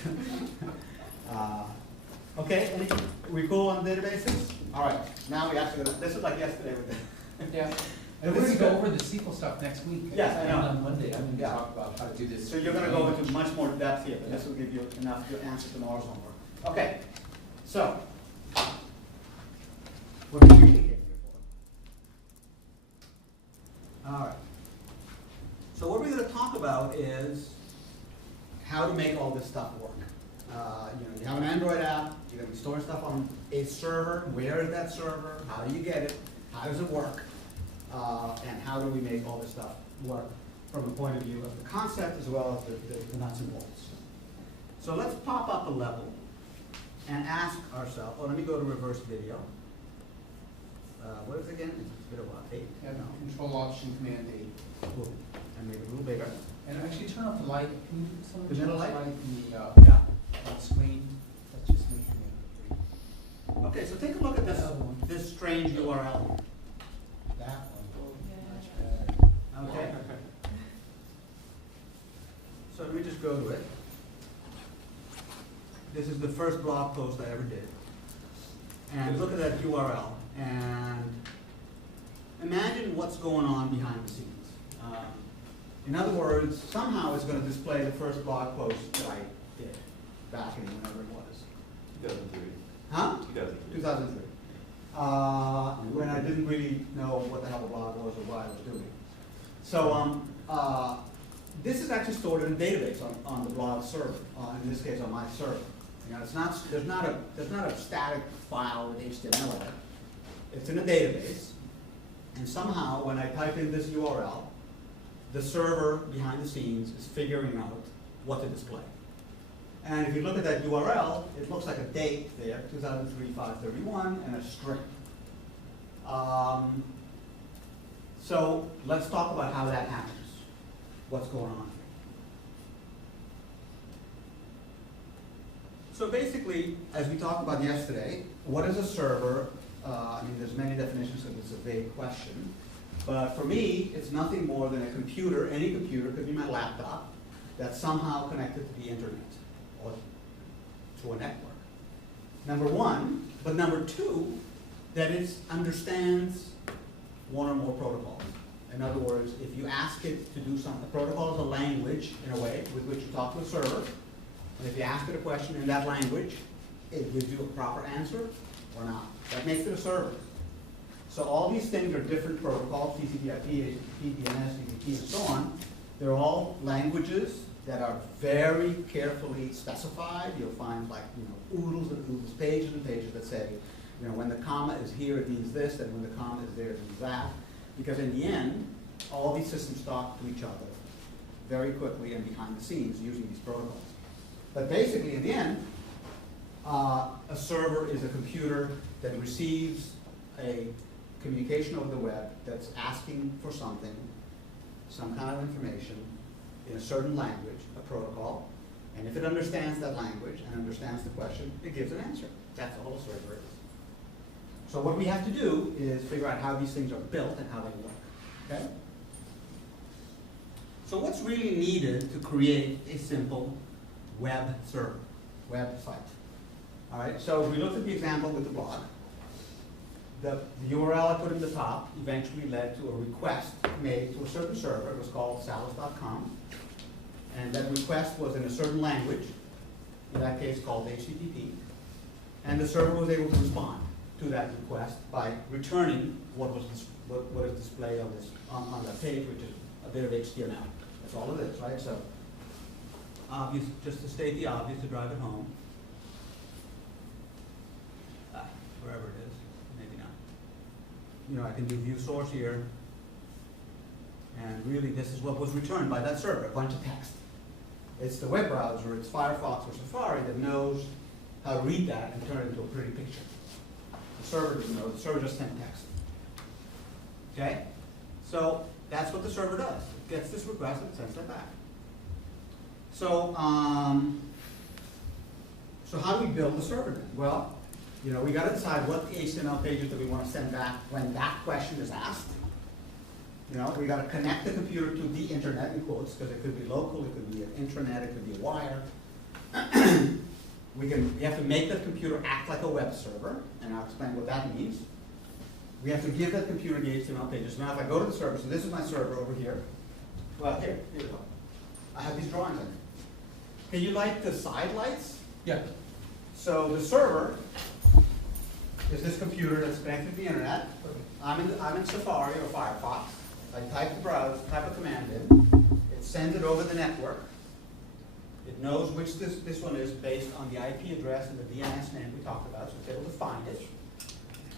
Okay, we cool on databases? All right, now we actually, this is like yesterday with the. Yeah. And we're going to go over the SQL stuff next week. Yes, I know. And on Monday, I'm going to Yeah. talk about how to do this. So you're going to go into much more depth here, but this will give you enough to answer tomorrow's homework. Okay, so. What do you came here for? All right. So what we're going to talk about is how to make all this stuff work. You have an Android app, you're going to be storing stuff on a server. Where is that server? How do you get it? How does it work? And how do we make all this stuff work from the point of view of the concept as well as the nuts and bolts. So let's pop up a level and ask ourselves, let me go to reverse video. What is it again? It's a bit of what, 8? Yeah, Control Option Command 8. Cool. And make it a little bigger. And actually turn off the light. Can you someone The turn middle off light? in the Yeah. on screen? Let's just make it big. Okay, so take a look at this strange URL. That one. Yeah. Much better. Okay. So let me just go to it. This is the first blog post I ever did. And look at that URL. And imagine what's going on behind the scenes. In other words, somehow it's going to display the first blog post that I did back in whenever it was. 2003. Huh? 2003. 2003. When I didn't really know what the hell a blog was or what I was doing. So this is actually stored in a database on the blog server. In this case, on my server. You know, it's not. There's not a static file with HTML in it. It's in a database, and somehow when I type in this URL, the server behind the scenes is figuring out what to display. And if you look at that URL, it looks like a date there, 2003-5/31, and a string. So let's talk about how that happens. What's going on here? So basically, as we talked about yesterday, what is a server? I mean, there's many definitions because it's a vague question. But for me, it's nothing more than a computer, any computer, could be my laptop, that's somehow connected to the internet or to a network. Number one, but number two, that it understands one or more protocols. In other words, if you ask it to do something, a protocol is a language, in a way, with which you talk to a server, and if you ask it a question in that language, it gives you a proper answer or not. That makes it a server. So all these things are different protocols, TCP/IP, HTTP, DNS, UDP, and so on. They're all languages that are very carefully specified. You'll find oodles and oodles, pages and pages that say, when the comma is here, it means this, and when the comma is there, it means that. Because in the end, all these systems talk to each other very quickly and behind the scenes using these protocols. But basically, in the end, a server is a computer that receives a communication over the web that's asking for something, some kind of information in a certain language, a protocol, and if it understands that language and understands the question, it gives an answer. That's all a server is. So what we have to do is figure out how these things are built and how they work, okay? So what's really needed to create a simple web server, website? All right, so if we looked at the example with the blog, the URL I put in the top eventually led to a request made to a certain server. It was called salas.com. And that request was in a certain language, in that case called HTTP. And the server was able to respond to that request by returning what is displayed on that page, which is a bit of HTML. That's all it is, right? So, obvious, just to state the obvious, to drive it home. Wherever it is, maybe not. I can do view source here, and really this is what was returned by that server, a bunch of text. It's the web browser, it's Firefox or Safari that knows how to read that and turn it into a pretty picture. The server doesn't know, the server just sent text. Okay? So that's what the server does. It gets this request and sends that back. So, so how do we build the server then? Well, we got to decide what the HTML pages that we want to send back when that question is asked. We got to connect the computer to the internet, in quotes, because it could be local, it could be an intranet, it could be a wire. We have to make that computer act like a web server, and I'll explain what that means. We have to give that computer the HTML pages. Now, if I go to the server, so this is my server over here. Well, here we go. I have these drawings in it. Can you light the side lights? Yeah. So the server is this computer that's connected to the internet. I'm in Safari or Firefox. I type a command in. It sends it over the network. It knows which this one is based on the IP address and the DNS name we talked about, so it's able to find it.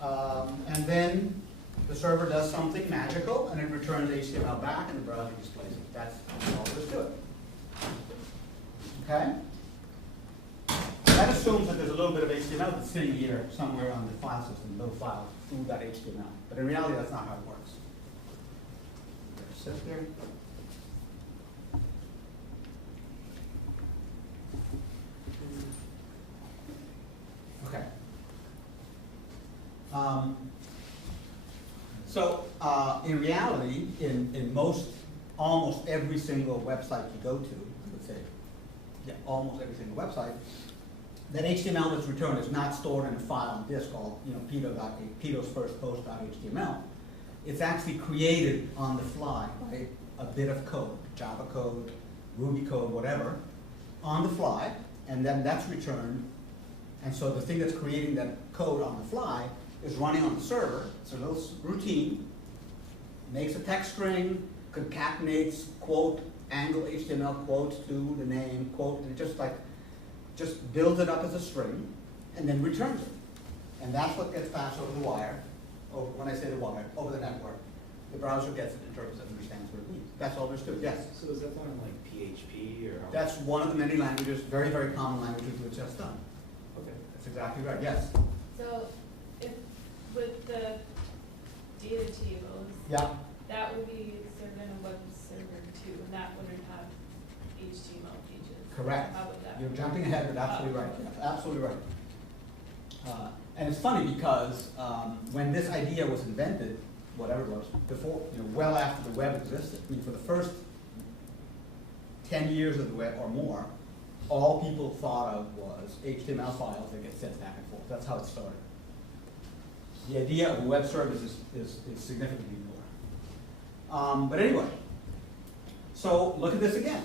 And then the server does something magical, and it returns HTML back, and the browser displays it. That's all there is to it. Okay? That assumes that there's a little bit of HTML that's sitting here somewhere on the file system, little file, foo.html. But in reality, that's not how it works. Sit there. Okay. In reality, in almost every single website you go to, I would say, almost every single website, that HTML that's returned is not stored in a file on disk called, pedos first post.html. it's actually created on the fly by a bit of code, Java code, Ruby code, whatever, on the fly, and then that's returned. And so the thing that's creating that code on the fly is running on the server. It's a little routine, makes a text string, concatenates quote, angle HTML quote to the name quote, and it just builds it up as a string and then returns it. And that's what gets passed over the wire, or when I say the wire, over the network. The browser gets it, interprets it, and understands what it means. That's all there's to it, yes? So is that done in like PHP or? That's one of the many languages, very, very common languages which that's done. Okay. That's exactly right, yes. So if, with the data tables, Yeah, that would be served in a web server too, and that wouldn't have HTML pages. correct. How would that? You're jumping ahead, but absolutely right, yes, absolutely right. And it's funny because when this idea was invented, whatever it was, before, well after the web existed, I mean, for the first 10 years of the web or more, all people thought of was HTML files that get sent back and forth. That's how it started. The idea of a web service is significantly more. But anyway, so look at this again.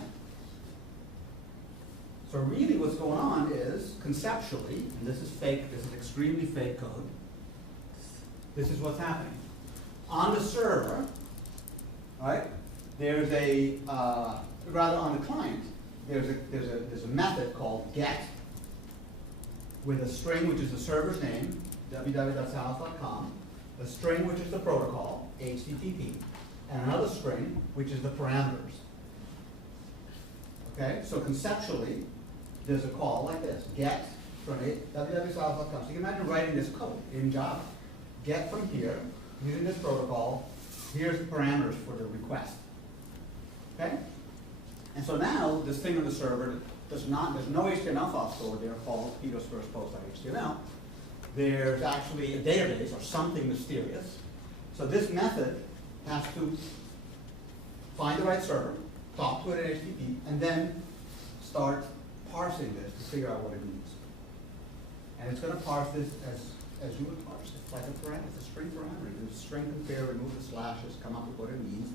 So really what's going on is, conceptually, and this is fake, this is extremely fake code, this is what's happening. On the server, right, there's a, rather on the client, there's a method called get with a string which is the server's name, www.salas.com, a string which is the protocol, HTTP, and another string which is the parameters. Okay, so conceptually, there's a call like this, get from www.salas.com. So you can imagine writing this code in Java. Get from here, using this protocol, here's the parameters for the request. Okay? And so now, this thing on the server there's no HTML file stored there called Peter's first post.html. There's actually a database or something mysterious. So this method has to find the right server, talk to it in HTTP, and then start parsing this to figure out what it means. And it's going to parse this as you would parse it. It's like a parameter, it's a string parameter. Do string compare, remove the slashes, come up with what it means.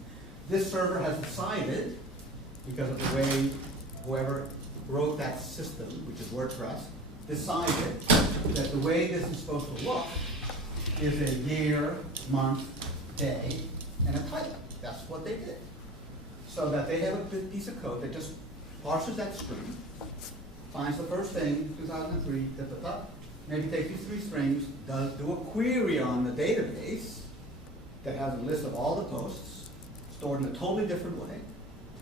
This server has decided, because of the way whoever wrote that system, which is WordPress, decided that the way this is supposed to look is a year, month, day, and a title. That's what they did. So that they have a big piece of code that just parses that string, finds the first thing, 2003, maybe takes these three strings, do a query on the database that has a list of all the posts, stored in a totally different way,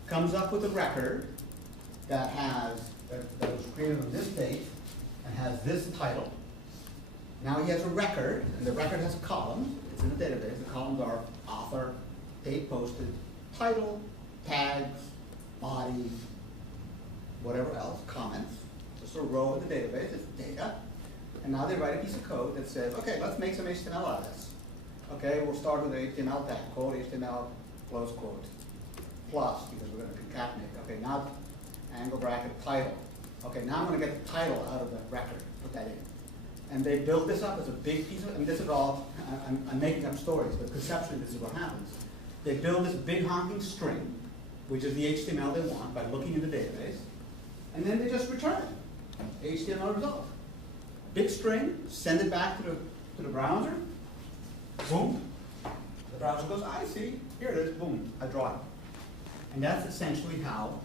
comes up with a record that was created on this date and has this title. Now he has a record, and the record has columns. It's in the database. The columns are author, date posted, title, tags, body, whatever else, comments. Just a row of the database, it's data. And now they write a piece of code that says, okay, let's make some HTML out of this. Okay, we'll start with the HTML tag, quote, HTML, close quote, plus, because we're going to concatenate. Okay, now angle bracket title. Okay, now I'm going to get the title out of the record, put that in. And they built this up as a big piece of, this is all, I'm making up stories, but conceptually this is what happens. They build this big honking string, which is the HTML they want by looking in the database, and then they just return it, HTML result. Big string, send it back to the browser, boom. The browser goes, I see, here it is, boom, I draw it. And that's essentially how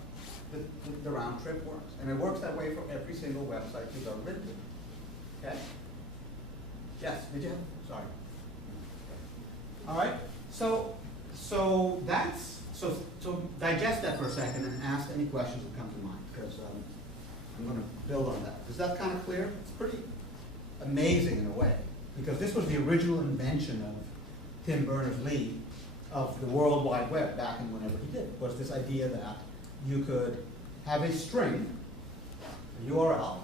the round trip works. And it works that way for every single website you've ever been to. Okay? Yes, did you have? Sorry. All right, so digest that for a second and ask any questions that come to mind, because I'm going to build on that. Is that kind of clear? It's pretty amazing in a way, because this was the original invention of Tim Berners-Lee of the World Wide Web back in whenever he did, was this idea that you could have a string, a URL,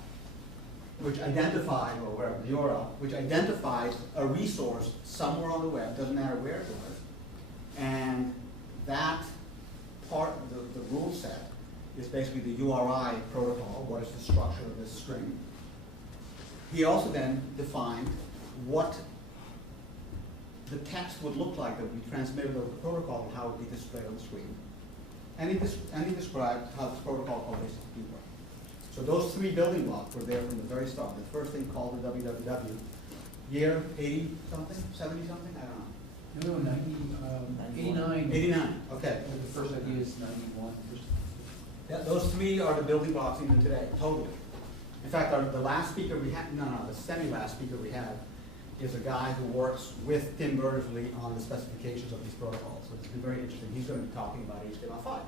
which identified, or wherever, the URL, which identifies a resource somewhere on the web, doesn't matter where it was, and that part of the rule set is basically the URI protocol, what is the structure of this string. He also then defined what the text would look like that would be transmitted over the protocol and how it would be displayed on the screen. And he described how this protocol called HTTP worked. So those three building blocks were there from the very start. The first thing called the www, year 80 something, 70 something, I don't know. No, 89. 89, okay. The first idea is 91. Yeah, those three are the building blocks even today, totally. In fact, the last speaker we had, the semi-last speaker we had is a guy who works with Tim Berners-Lee on the specifications of these protocols. So it's been very interesting. He's going to be talking about HTML5.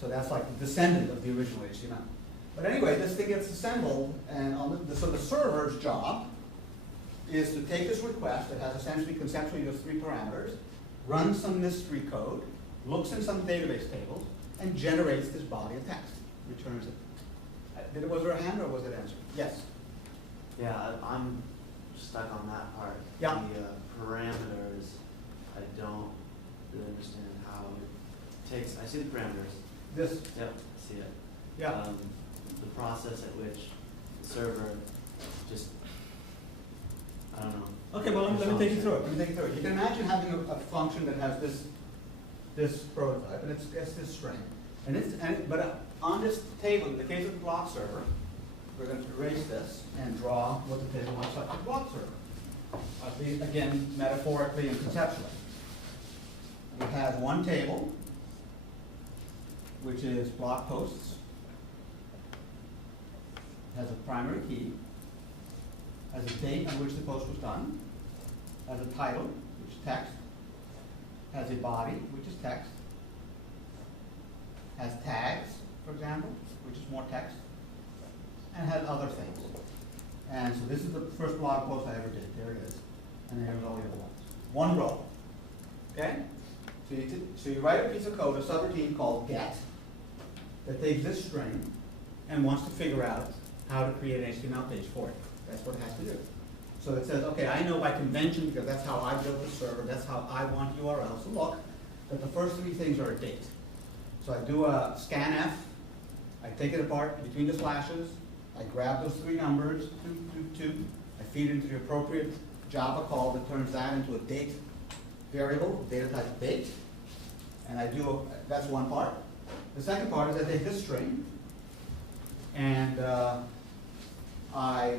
So that's like the descendant of the original HTML. But anyway, this thing gets assembled, and so the server's job is to take this request that has essentially conceptually those three parameters, run some mystery code, looks in some database tables, and generates this body of text, returns it. Was there a hand or was it answered? Yes. Yeah, I'm stuck on that part. Yeah. The parameters, I don't really understand how it takes, I see the parameters. This. Yep, I see it. Yeah. The process at which the server just, I don't know. Okay, well, let me take you through it. You can imagine having a function that has this prototype, and it's this string. But on this table, in the case of the block server, we're going to erase this and draw what the table looks like on the block server. Again, metaphorically and conceptually. We have one table, which is block posts, has a primary key, has a date on which the post was done, has a title, which is text, has a body, which is text, has tags, for example, which is more text, and has other things. And so this is the first blog post I ever did. There it is. And there's all the other ones. One row. Okay? So you write a piece of code, a subroutine called get, that takes this string and wants to figure out how to create an HTML page for it. That's what it has to do. So it says, okay, I know by convention, because that's how I built the server, that's how I want URLs to look, that the first three things are a date. So I do a scanf, I take it apart between the slashes, I grab those three numbers, 222, I feed it into the appropriate Java call that turns that into a date variable, data type date, and I do, that's one part. The second part is I take this string, and I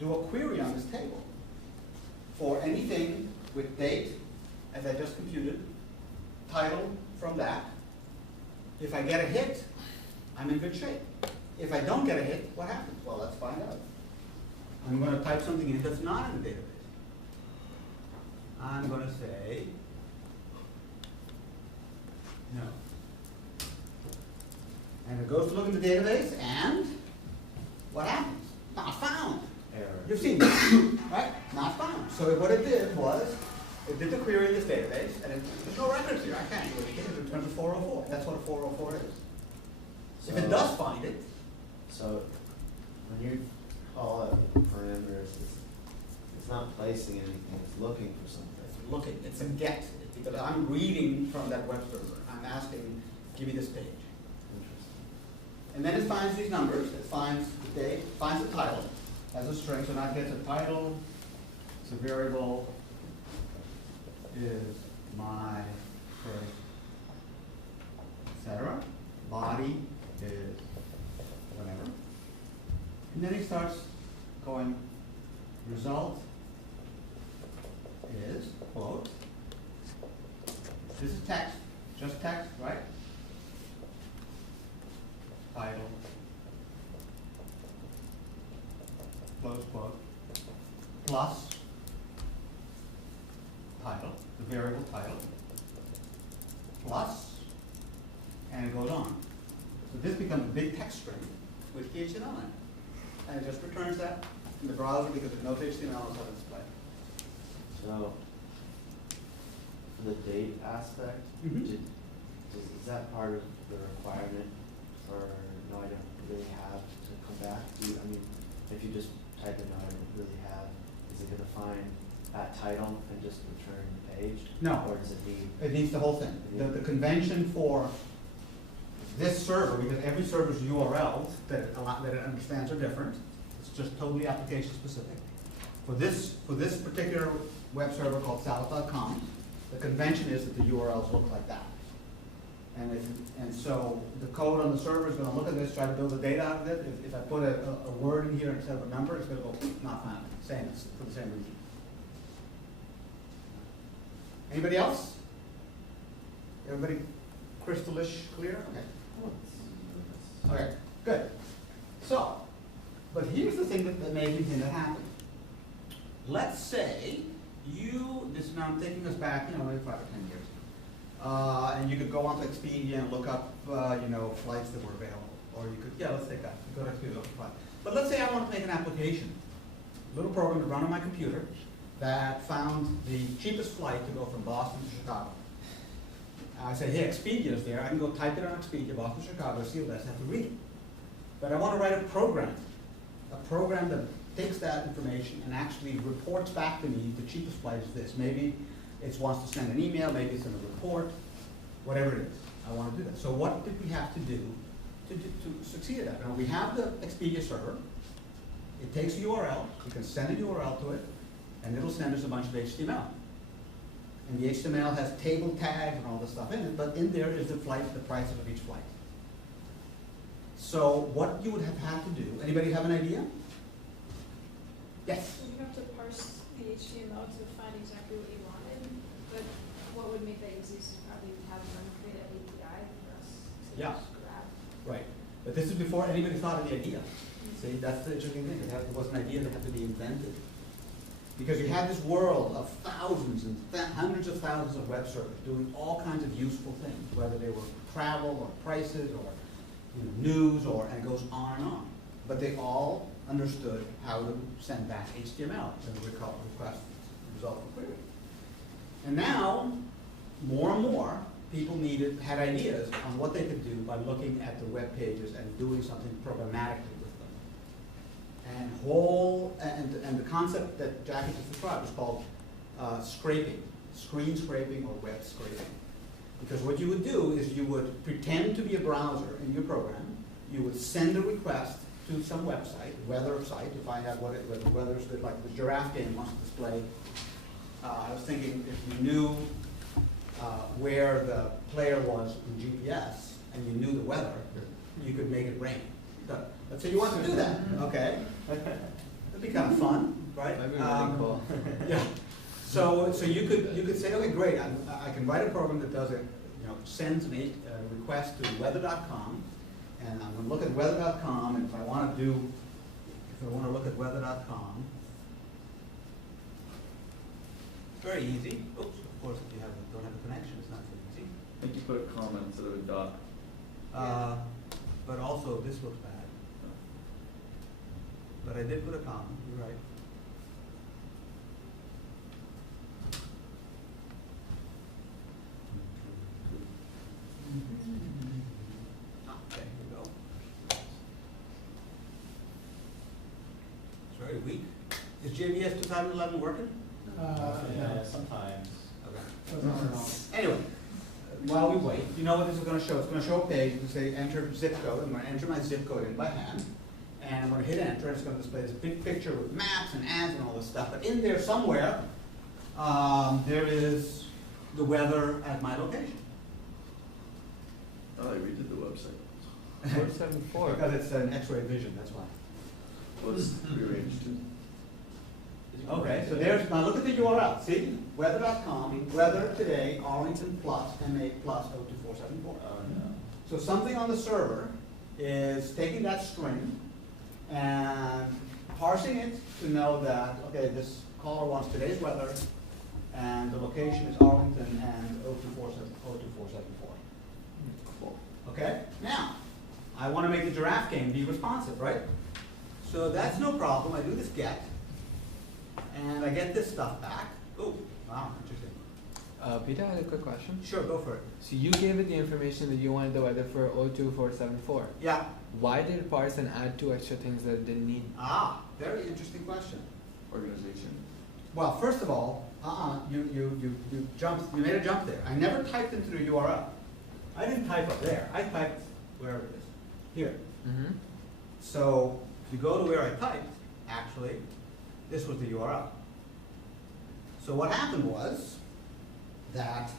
do a query on this table for anything with date, as I just computed, title from that. If I get a hit, I'm in good shape. If I don't get a hit, what happens? Well, let's find out. I'm going to type something in that's not in the database. I'm going to say no. And it goes to look in the database, and what happens? Not found. Error. You've seen that, right? Not found. So what it did was, it did the query in this database, and there's no records here. I can't do anything. It returns a 404. That's what a 404 is. So, if it does find it. So when you call it parameters, it's not placing anything. It's looking for something. It's looking. It's a get. Because I'm reading from that web server. I'm asking, give me this page. And then it finds these numbers. It finds the date, finds the title as a string. So now it gets a title. It's a variable. Is my first, etc. Body is whatever. And then he starts going. Result is quote. This is text, just text, right? Title, close quote, plus title, the variable title, plus, and it goes on. So this becomes a big text string with HTML in it. And it just returns that in the browser because it knows HTML is how to display. So for the date aspect, is that part of the requirement? Or no, I don't really have to come back? I mean, if you just type in no, I don't really have, is it going to find that title and just return the page? No. Or does it need? It needs the whole thing. The convention for this server, because every server's URLs that it understands are different. It's just totally application specific. For this particular web server called salad.com. The convention is that the URLs look like that. And so the code on the server is going to look at this, try to build the data out of it. If I put a word in here instead of a number, it's going to go not found. Same, it's for the same reason. Anybody else? Everybody crystalish clear? Okay. Okay, good. So, but here's the thing that made me think that happened. Let's say now I'm taking us back, maybe 5 or 10 years. And you could go onto Expedia and look up, flights that were available. Or you could, let's take that. Go to Expedia, look for flights. But let's say I want to make an application, a little program to run on my computer that found the cheapest flight to go from Boston to Chicago. I say, hey, Expedia is there. I can go type it on Expedia, Boston, Chicago, see what I have to read it. But I want to write a program that takes that information and actually reports back to me the cheapest flight is this. Maybe it wants to send an email, maybe it's in a report, whatever it is. I want to do that. So what did we have to do to succeed at that? Now we have the Expedia server. It takes a URL. You can send a URL to it, and it'll send us a bunch of HTML. And the HTML has table tags and all this stuff in it, but in there is the flight, the prices of each flight. So what you would have had to do, anybody have an idea? Yes? You have to parse the HTML to find exactly what you wanted, but what would make that easy is probably have them create an API for us to just grab. Right. But this is before anybody thought of the idea. See, that's the interesting thing. It was an idea that had to be invented. Because you have this world of thousands and hundreds of thousands of web servers doing all kinds of useful things, whether they were travel or prices or news and it goes on and on. But they all understood how to send back HTML and request result for query. And now, more and more, people had ideas on what they could do by looking at the web pages and doing something programmatically with them. And the concept that Jackie just described is called scraping, screen scraping or web scraping. Because what you would do is you would pretend to be a browser in your program. You would send a request to some website, weather site, to find out whether the weather's good, like the giraffe game wants to display. I was thinking if you knew where the player was in GPS and you knew the weather, you could make it rain. So, let's say you want to do that, okay? That'd be kind of fun, right? That'd be really cool. Yeah. So you could say, okay, great. I can write a program that does it. Sends a request to weather.com, and I'm going to look at weather.com. And if I want to look at weather.com, it's very easy. Oops. Of course, if you don't have a connection, it's not so easy. I think you put a comma instead of a dot. But also, this looks bad. But I did put a comma. You're right. There you go. It's very weak. Is JBS 2011 working? Yeah, sometimes. Okay. Anyway, while we wait, you know what this is going to show? It's going to show a page and say enter zip code. I'm going to enter my zip code in by hand. And I'm going to hit enter, and it's going to display this big picture with maps and ads and all this stuff. But in there somewhere, there is the weather at my location. Oh, I redid the website. 474. Because it's an X-ray vision, that's why. Well, it's rearranged. Okay, so there's, now look at the URL. See? Weather.com, weather today, Arlington plus, MA plus 02474. Oh, no. So something on the server is taking that string and parsing it to know that, okay, this caller wants today's weather, and the location is Arlington and 02474. Cool. Okay? Now, I want to make the giraffe game be responsive, right? So that's no problem. I do this get, and I get this stuff back. Oh, wow, interesting. Peter, I had a quick question. Sure, go for it. So you gave it the information that you wanted the weather for 02474. Yeah. Why did it parse and add 2 extra things that it didn't need? Ah, very interesting question. Organization. Well, first of all, you made a jump there. I never typed into the URL. I didn't type up there. I typed wherever it is. Here. Mm-hmm. So if you go to where I typed, actually, this was the URL. So what happened was that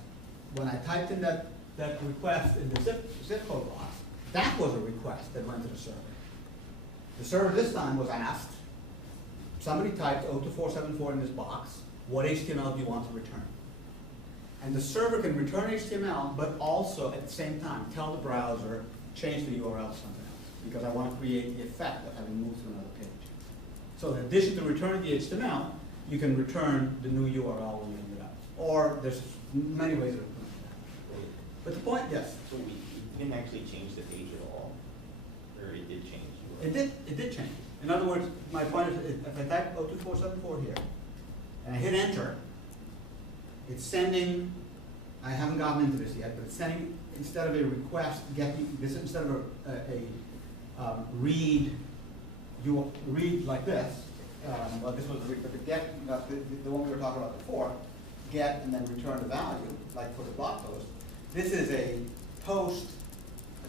when I typed in that request in the zip code box, that was a request that went to the server. The server this time was asked, somebody typed 02474 in this box, what HTML do you want to return? And the server can return HTML, but also at the same time tell the browser, change the URL to something else, because I want to create the effect of having moved to another page. So in addition to returning the HTML, you can return the new URL when you end it up. Or there's many ways of doing that. But the point, yes? So we didn't actually change the page at all? Or it did change? It did change. In other words, my point is, if I type 02474 here, and I hit enter, it's sending, I haven't gotten into this yet, but it's sending, instead of a request, instead of a read like this, well, this was the read, but the get, the one we were talking about before, get and then return the value, like for the blog post. This is a post,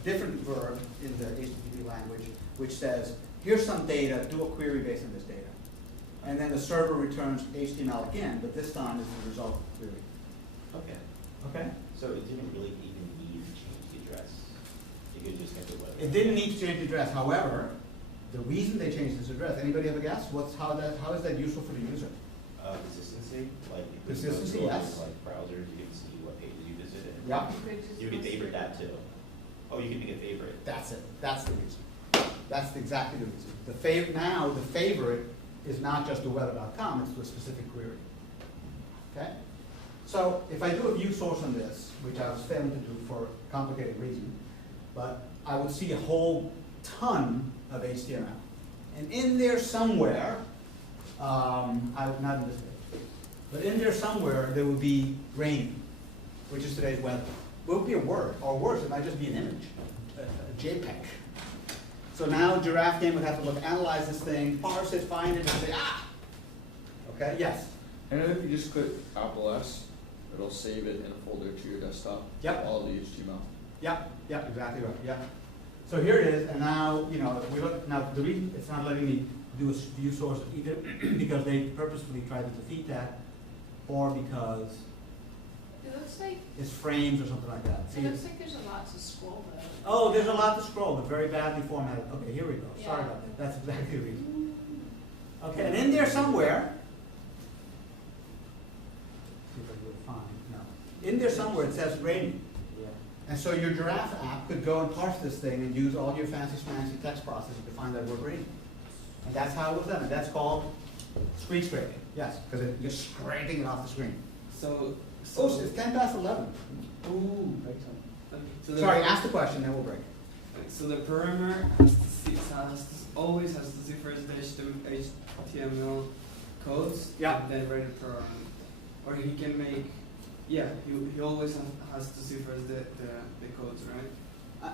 a different verb in the HTTP language, which says, here's some data, do a query based on this data. And then the server returns HTML again, but this time is the result of the query. Okay. Okay? So it didn't really even need to change the address? You could just get the web. It didn't need to change the address. However, the reason they changed this address, anybody have a guess? How is that useful for the user? Consistency? Like, Consistency, you could go to, yes. like browsers, you can see what pages you visited. Yeah. You can favorite that too. Oh, you can make a favorite. That's it. That's the reason. That's exactly the reason. Now the favorite is not just to weather.com, it's to a specific query. Okay? So if I do a view source on this, which I was failing to do for a complicated reason, but I would see a whole ton of HTML. And in there somewhere, not in this page, but in there somewhere there would be rain, which is today's weather. It would be a word, or worse, it might just be an image, a JPEG. So now Giraffe Game would have to analyze this thing, parse it, find it, and say, ah! Okay, yes? And then if you just click Apple S, it'll save it in a folder to your desktop. Yep. All the HTML. Yep, yep, exactly right, yep. So here it is, and now, now the reason it's not letting me do a view source either because they purposefully tried to defeat that, or because It looks like, it's frames or something like that. it looks like there's a lot to scroll though. Oh, there's a lot to scroll, but very badly formatted. Okay, here we go. Sorry Yeah. about that. That's exactly the reason. Okay, and in there somewhere, see if I can find, no. In there somewhere it says raining. Yeah. And so your Giraffe app could go and parse this thing and use all your fancy schmancy text processing to find that word raining. And that's how it was done. And that's called screen scraping. Yes, because you're scraping it off the screen. So Oh, it's 10 past 11. Ooh. So the- Sorry, ask the question, then we'll break. So the programmer has to see, always has to see first the HTML codes, Yeah. and then write a program. Or he can make, yeah, he always has to see first the codes, right?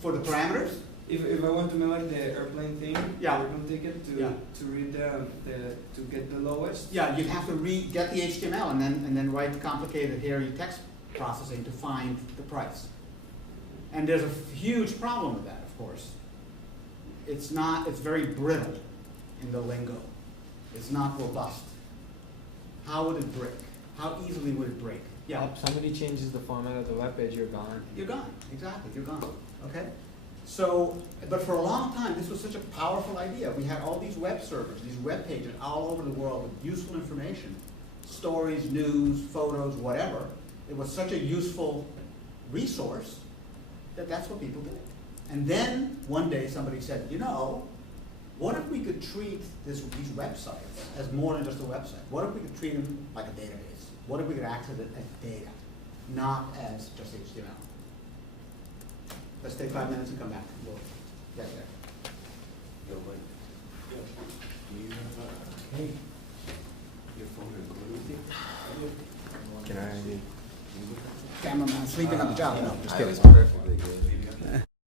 For the parameters? If I want to make like the airplane thing, Yeah. airplane ticket to Yeah. to read to get the lowest. Yeah, you'd have to get the HTML and then write complicated, hairy text processing to find the price. And there's a huge problem with that, of course. It's very brittle in the lingo. It's not robust. How would it break? How easily would it break? Yeah, If somebody changes the format of the web page, you're gone. you're gone, exactly, you're gone, okay? So, but for a long time, this was such a powerful idea. We had all these web servers, these web pages all over the world with useful information, stories, news, photos, whatever. It was such a useful resource that that's what people did. And then one day somebody said, what if we could treat these websites as more than just a website? What if we could treat them like a database? What if we could access it as data, not as just HTML? Let's take 5 minutes and come back. We'll get there. Yo, but, do you have Hey. your phone recording with you? Can I? Can you look at that? Cameraman sleeping on the job. No, just I kidding. was perfectly good.